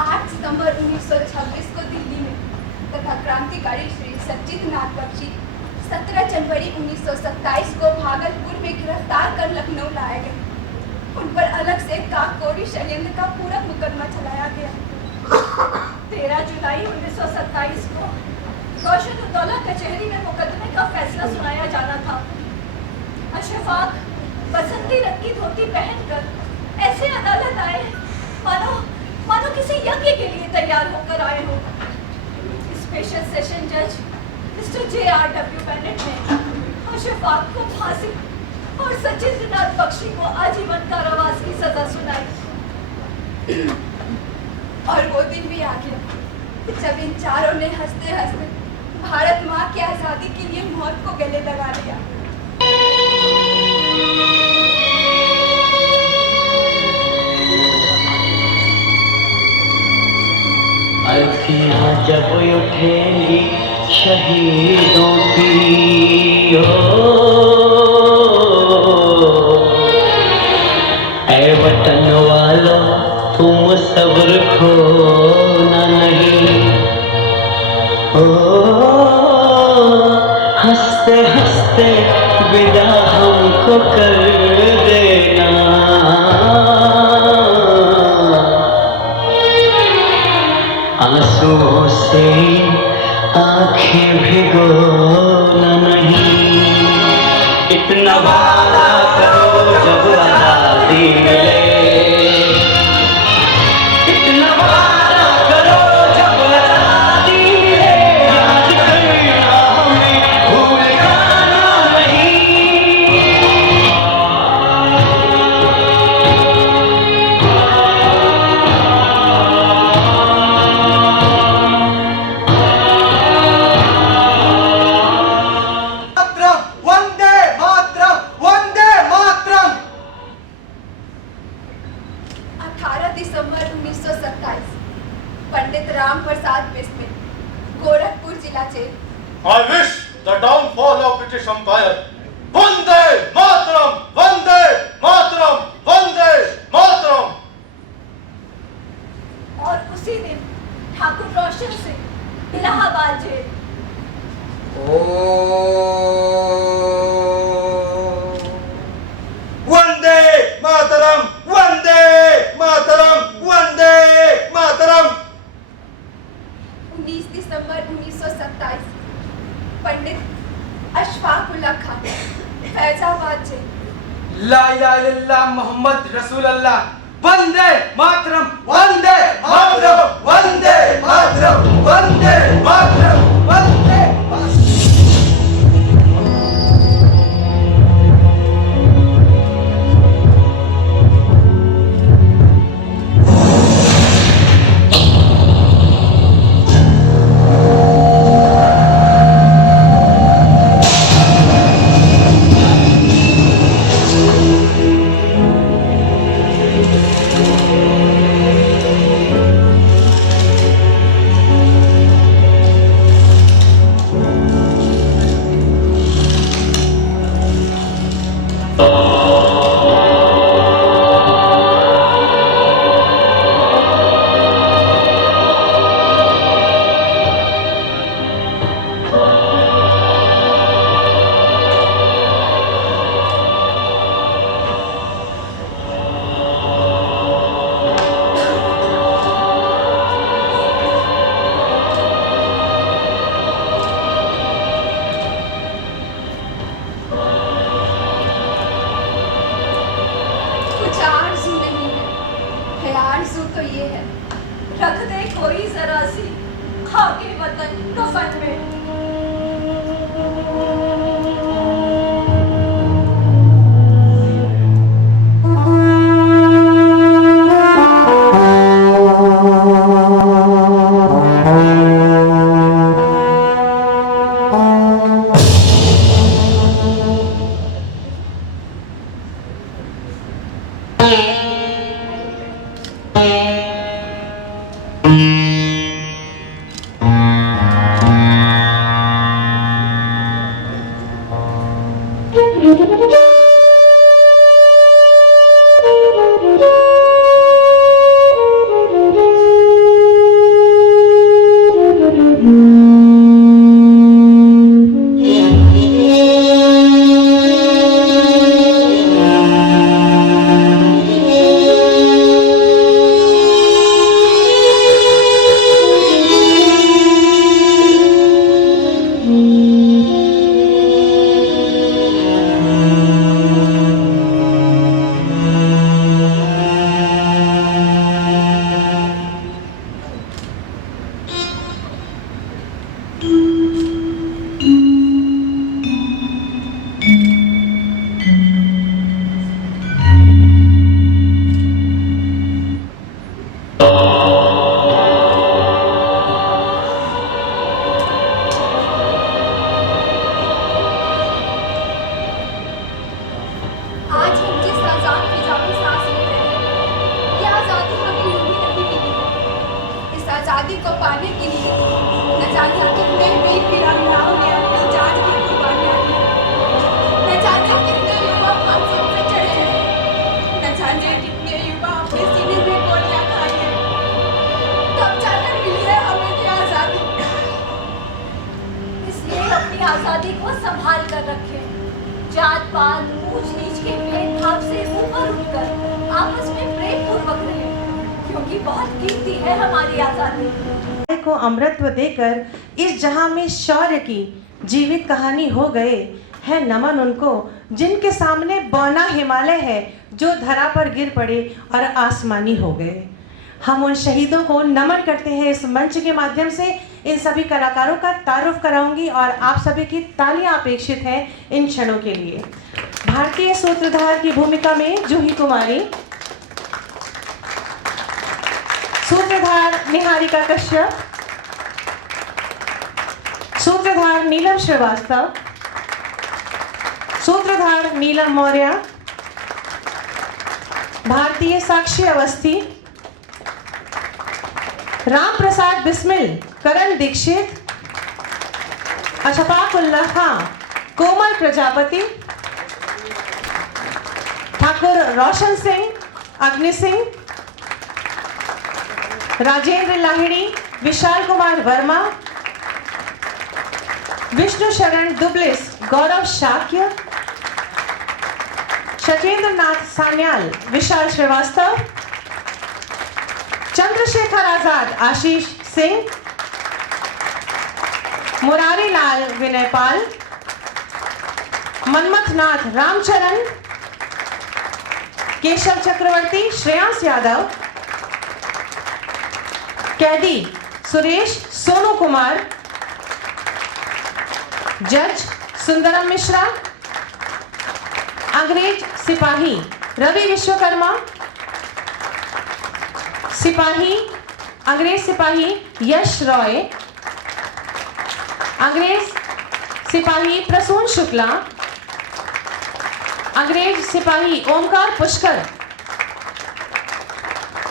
8 सितंबर 1926 को दिल्ली में तथा क्रांतिकारी श्री सच्चिद नाथ बख्शी 17 जनवरी 1927 को भागलपुर में गिरफ्तार कर लखनऊ लाए गए। उन पर अलग से काकोरी षड्यंत्र का पूरा मुकदमा चलाया गया। 13 जुलाई 1927 को रोशन-उद-दौला कचहरी में मुकदमे का फैसला सुनाया जाना था। अशफाक बसंती रंग की धोती पहनकर ऐसे अदालत आए मानो किसी यज्ञ के लिए तैयार होकर आए हो। स्पेशल सेशन जज मिस्टर J.R.W. बेनेट ने अशफाक को फांसी और सचिंद्र नाथ बख्शी को आजीवन कारावास की सजा सुनाई। और वो दिन भी आ गया जब इन चारों ने हंसते हंसते भारत माँ की आज़ादी के लिए मौत को गले लगा लिया। अर्थियाँ जब उठेंगी शहीदों की, ऐ वतन वालों तुम सब्र खोना नहीं, हंसते हंसते विदा हमको कर देना, आंसुओं से आंखें भिगोना नहीं। इतना वादा करो जब आज़ादी मिले, इतना वादा करो जब आज़ादी मिले, याद करना हमें भूल जाना नहीं। वंदे मातरम, वंदे मातरम। 18 दिसंबर 1927 पंडित राम प्रसाद बिस्मिल, गोरखपुर जिला jail. I wish the downfall of British Empire. वंदे मातरम, वंदे मातरम, वंदे मातरम। और उसी दिन ठाकुर रोशन सिंह, इलाहाबाद जेल। वंदे मातरम, वंदे मातरम, वंदे मातरम। 19 दिसंबर 1927 पंडित अशफाक उल्लाह खान, फैजाबाद जेल। ला इलाहा इल्लल्लाह मोहम्मद रसूल अल्लाह। वंदे मातरम, वंदे मातरम, वंदे मातरम, वंदे मातरम, वंदे मातरम। कुछ आरज़ू नहीं है आरज़ू तो ये है, रख दे कोई जरा सी खाके वतन कफन में। जात पात ऊंच नीच के भेदभाव से ऊपर उठकर आपस में प्रेम पूर्वक रहे, क्योंकि बहुत कीमती है हमारी आजादी को अमृतत्व देकर इस जहां में शौर्य की जीवित कहानी हो गए है नमन उनको जिनके सामने बौना हिमालय है जो धरा पर गिर पड़े और आसमानी हो गए। हम उन शहीदों को नमन करते हैं। इस मंच के माध्यम से इन सभी कलाकारों का तारुफ कराऊंगी और आप सभी की तालियां अपेक्षित हैं इन क्षणों के लिए। भारतीय सूत्रधार की भूमिका में जूही कुमारी, सूत्रधार निहारिका कश्यप, सूत्रधार नीलम श्रीवास्तव, सूत्रधार नीलम मौर्य, भारतीय साक्षी अवस्थी, राम प्रसाद बिस्मिल, करण दीक्षित, अशफाकुल्लाह खां, कोमल प्रजापति, ठाकुर रोशन सिंह, अग्नि सिंह, राजेंद्र लाहिड़ी, विशाल कुमार वर्मा, विष्णु शरण दुबलिस, गौरव शाक्य, सचेंद्र नाथ सान्याल, विशाल श्रीवास्तव, चंद्रशेखर आजाद, आशीष सिंह, मुरारी लाल विनय पाल, मनमथ नाथ रामचरण, केशव चक्रवर्ती, श्रेयांश यादव, कैदी सुरेश सोनू कुमार, जज सुंदरम मिश्रा, अंग्रेज सिपाही रवि विश्वकर्मा, सिपाही अंग्रेज सिपाही यश रॉय, अंग्रेज सिपाही प्रसून शुक्ला, अंग्रेज सिपाही ओमकार पुष्कर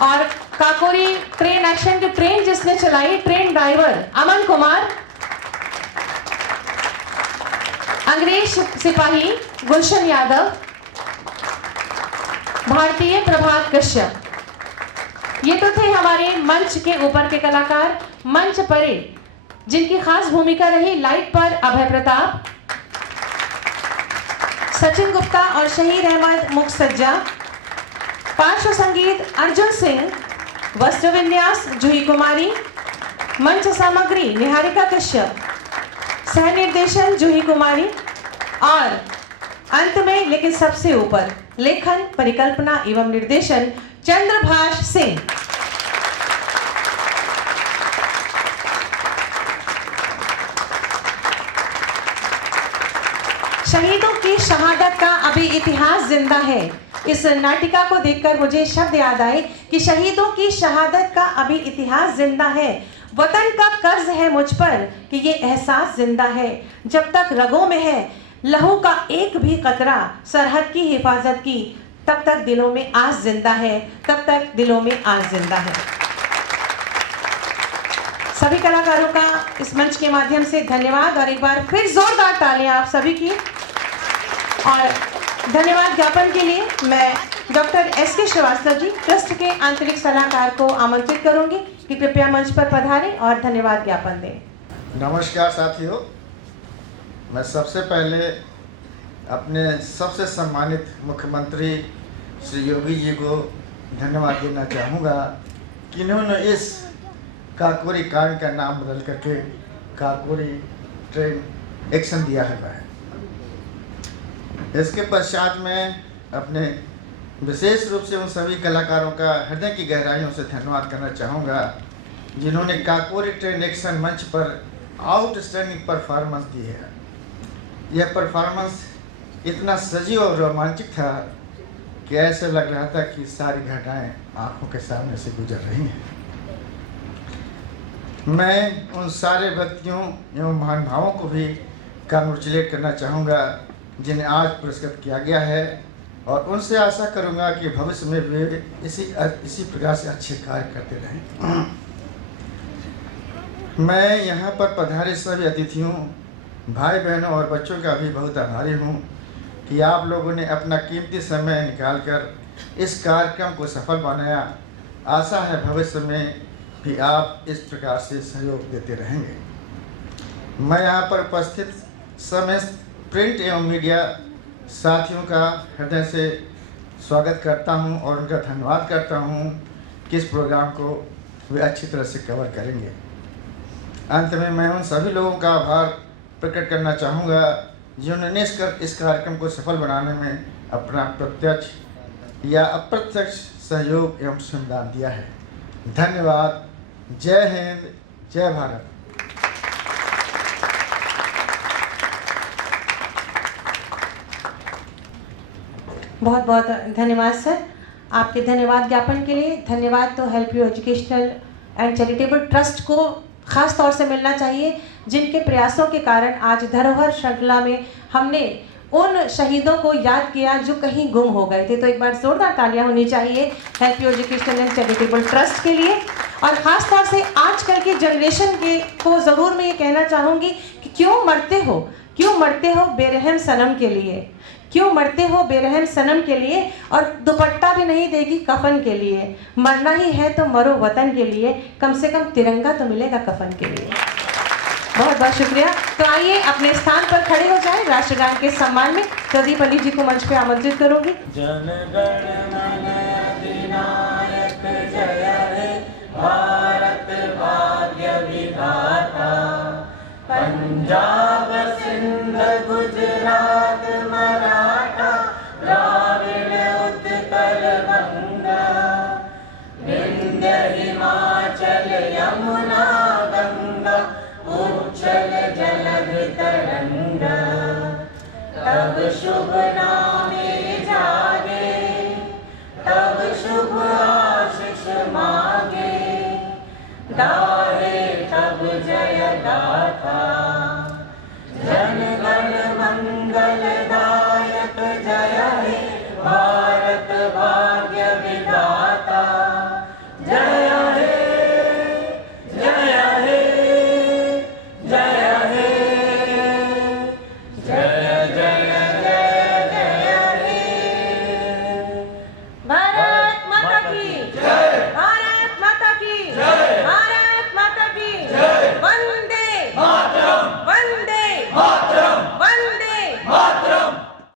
और काकोरी ट्रेन एक्शन की ट्रेन जिसने चलाई ट्रेन ड्राइवर अमन कुमार, अंग्रेज सिपाही गुलशन यादव, भारतीय प्रभात कश्यप। ये तो थे हमारे मंच के ऊपर के कलाकार। मंच परे जिनकी खास भूमिका रही लाइट पर अभय प्रताप, सचिन गुप्ता और शहीद अहमद मुखसज्जा, पार्श्व संगीत अर्जुन सिंह, वस्त्र विन्यास जूही कुमारी, मंच सामग्री निहारिका कश्यप, सह निर्देशन जूही कुमारी और अंत में लेकिन सबसे ऊपर लेखन परिकल्पना एवं निर्देशन चंद्रभाष सिंह। शहीदों की शहादत का अभी इतिहास जिंदा है। इस नाटिका को देखकर मुझे शब्द याद आए कि शहीदों की शहादत का अभी इतिहास जिंदा है। वतन का कर्ज है मुझ पर कि ये एहसास जिंदा है। जब तक रगों में है लहू का एक भी कतरा सरहद की हिफाजत की, तब तक दिलों में आस जिंदा है, तब तक दिलों में आस जिंदा है। सभी कलाकारों का इस मंच के माध्यम से धन्यवाद और एक बार फिर जोरदार तालियां आप सभी की। और धन्यवाद ज्ञापन के लिए मैं doctor S K. Srivastava ji trust के आंतरिक सलाहकार को आमंत्रित करूंगी कि कृपया मंच पर पधारें और धन्यवाद ज्ञापन दें। नमस्कार साथियों, मैं सबसे पहले अपने सबसे सम्मानित मुख्यमंत्री श्री योगी जी को धन्यवाद देना चाहूँगा कि इन्होंने इस काकोरी कांड का नाम बदल करके काकोरी ट्रेन एक्शन दिया है। इसके पश्चात में अपने विशेष रूप से उन सभी कलाकारों का हृदय की गहराइयों से धन्यवाद करना चाहूँगा जिन्होंने काकोरी ट्रेन एक्शन मंच पर आउटस्टैंडिंग परफॉर्मेंस दी है। यह परफॉर्मेंस इतना सजीव और रोमांचक था कि ऐसे लग रहा था कि सारी घटनाएं आंखों के सामने से गुजर रही हैं। मैं उन सारे व्यक्तियों एवं महानुभावों को भी कांग्रेचुलेट करना चाहूँगा जिन्हें आज पुरस्कृत किया गया है और उनसे आशा करूँगा कि भविष्य में वे इसी प्रकार से अच्छे कार्य करते रहें। मैं यहाँ पर पधारे सभी अतिथियों, भाई बहनों और बच्चों का भी बहुत आभारी हूँ कि आप लोगों ने अपना कीमती समय निकालकर इस कार्यक्रम को सफल बनाया। आशा है भविष्य में भी आप इस प्रकार से सहयोग देते रहेंगे। मैं यहाँ पर उपस्थित समस्त प्रिंट एवं मीडिया साथियों का हृदय से स्वागत करता हूं और उनका धन्यवाद करता हूं कि इस प्रोग्राम को वे अच्छी तरह से कवर करेंगे। अंत में मैं उन सभी लोगों का आभार प्रकट करना चाहूँगा जिन्होंने इस कार्यक्रम को सफल बनाने में अपना प्रत्यक्ष या अप्रत्यक्ष सहयोग एवं श्रमदान दिया है। धन्यवाद। जय हिंद, जय भारत। बहुत बहुत धन्यवाद सर, आपके धन्यवाद ज्ञापन के लिए। धन्यवाद तो help you educational and charitable trust को खास तौर से मिलना चाहिए, जिनके प्रयासों के कारण आज धरोहर श्रृंखला में हमने उन शहीदों को याद किया जो कहीं गुम हो गए थे। तो एक बार जोरदार तालियां होनी चाहिए help you educational and charitable trust के लिए। और ख़ास तौर से आजकल की जनरेशन के को ज़रूर मैं ये कहना चाहूँगी कि क्यों मरते हो बेरहम सनम के लिए, क्यों मरते हो बेरहम सनम के लिए, और दुपट्टा भी नहीं देगी कफन के लिए। मरना ही है तो मरो वतन के लिए, कम से कम तिरंगा तो मिलेगा कफन के लिए। बहुत बहुत शुक्रिया। तो आइए अपने स्थान पर खड़े हो जाएं राष्ट्रगान के सम्मान में। प्रदीप अली जी को मंच पे आमंत्रित करूंगी। जन गण मन अधिनायक जय हे भारत भाग्य विधाता, पंजाब सिंध गुजरात मराठा द्राविड़ उत्कल बंगा, विंध्य हिमाचल यमुना गंगा उच्छल जलधि तरंगा, तब शुभ नामे जागे, तब शुभ आशीष मांगे, गाहे तब जय गाथा।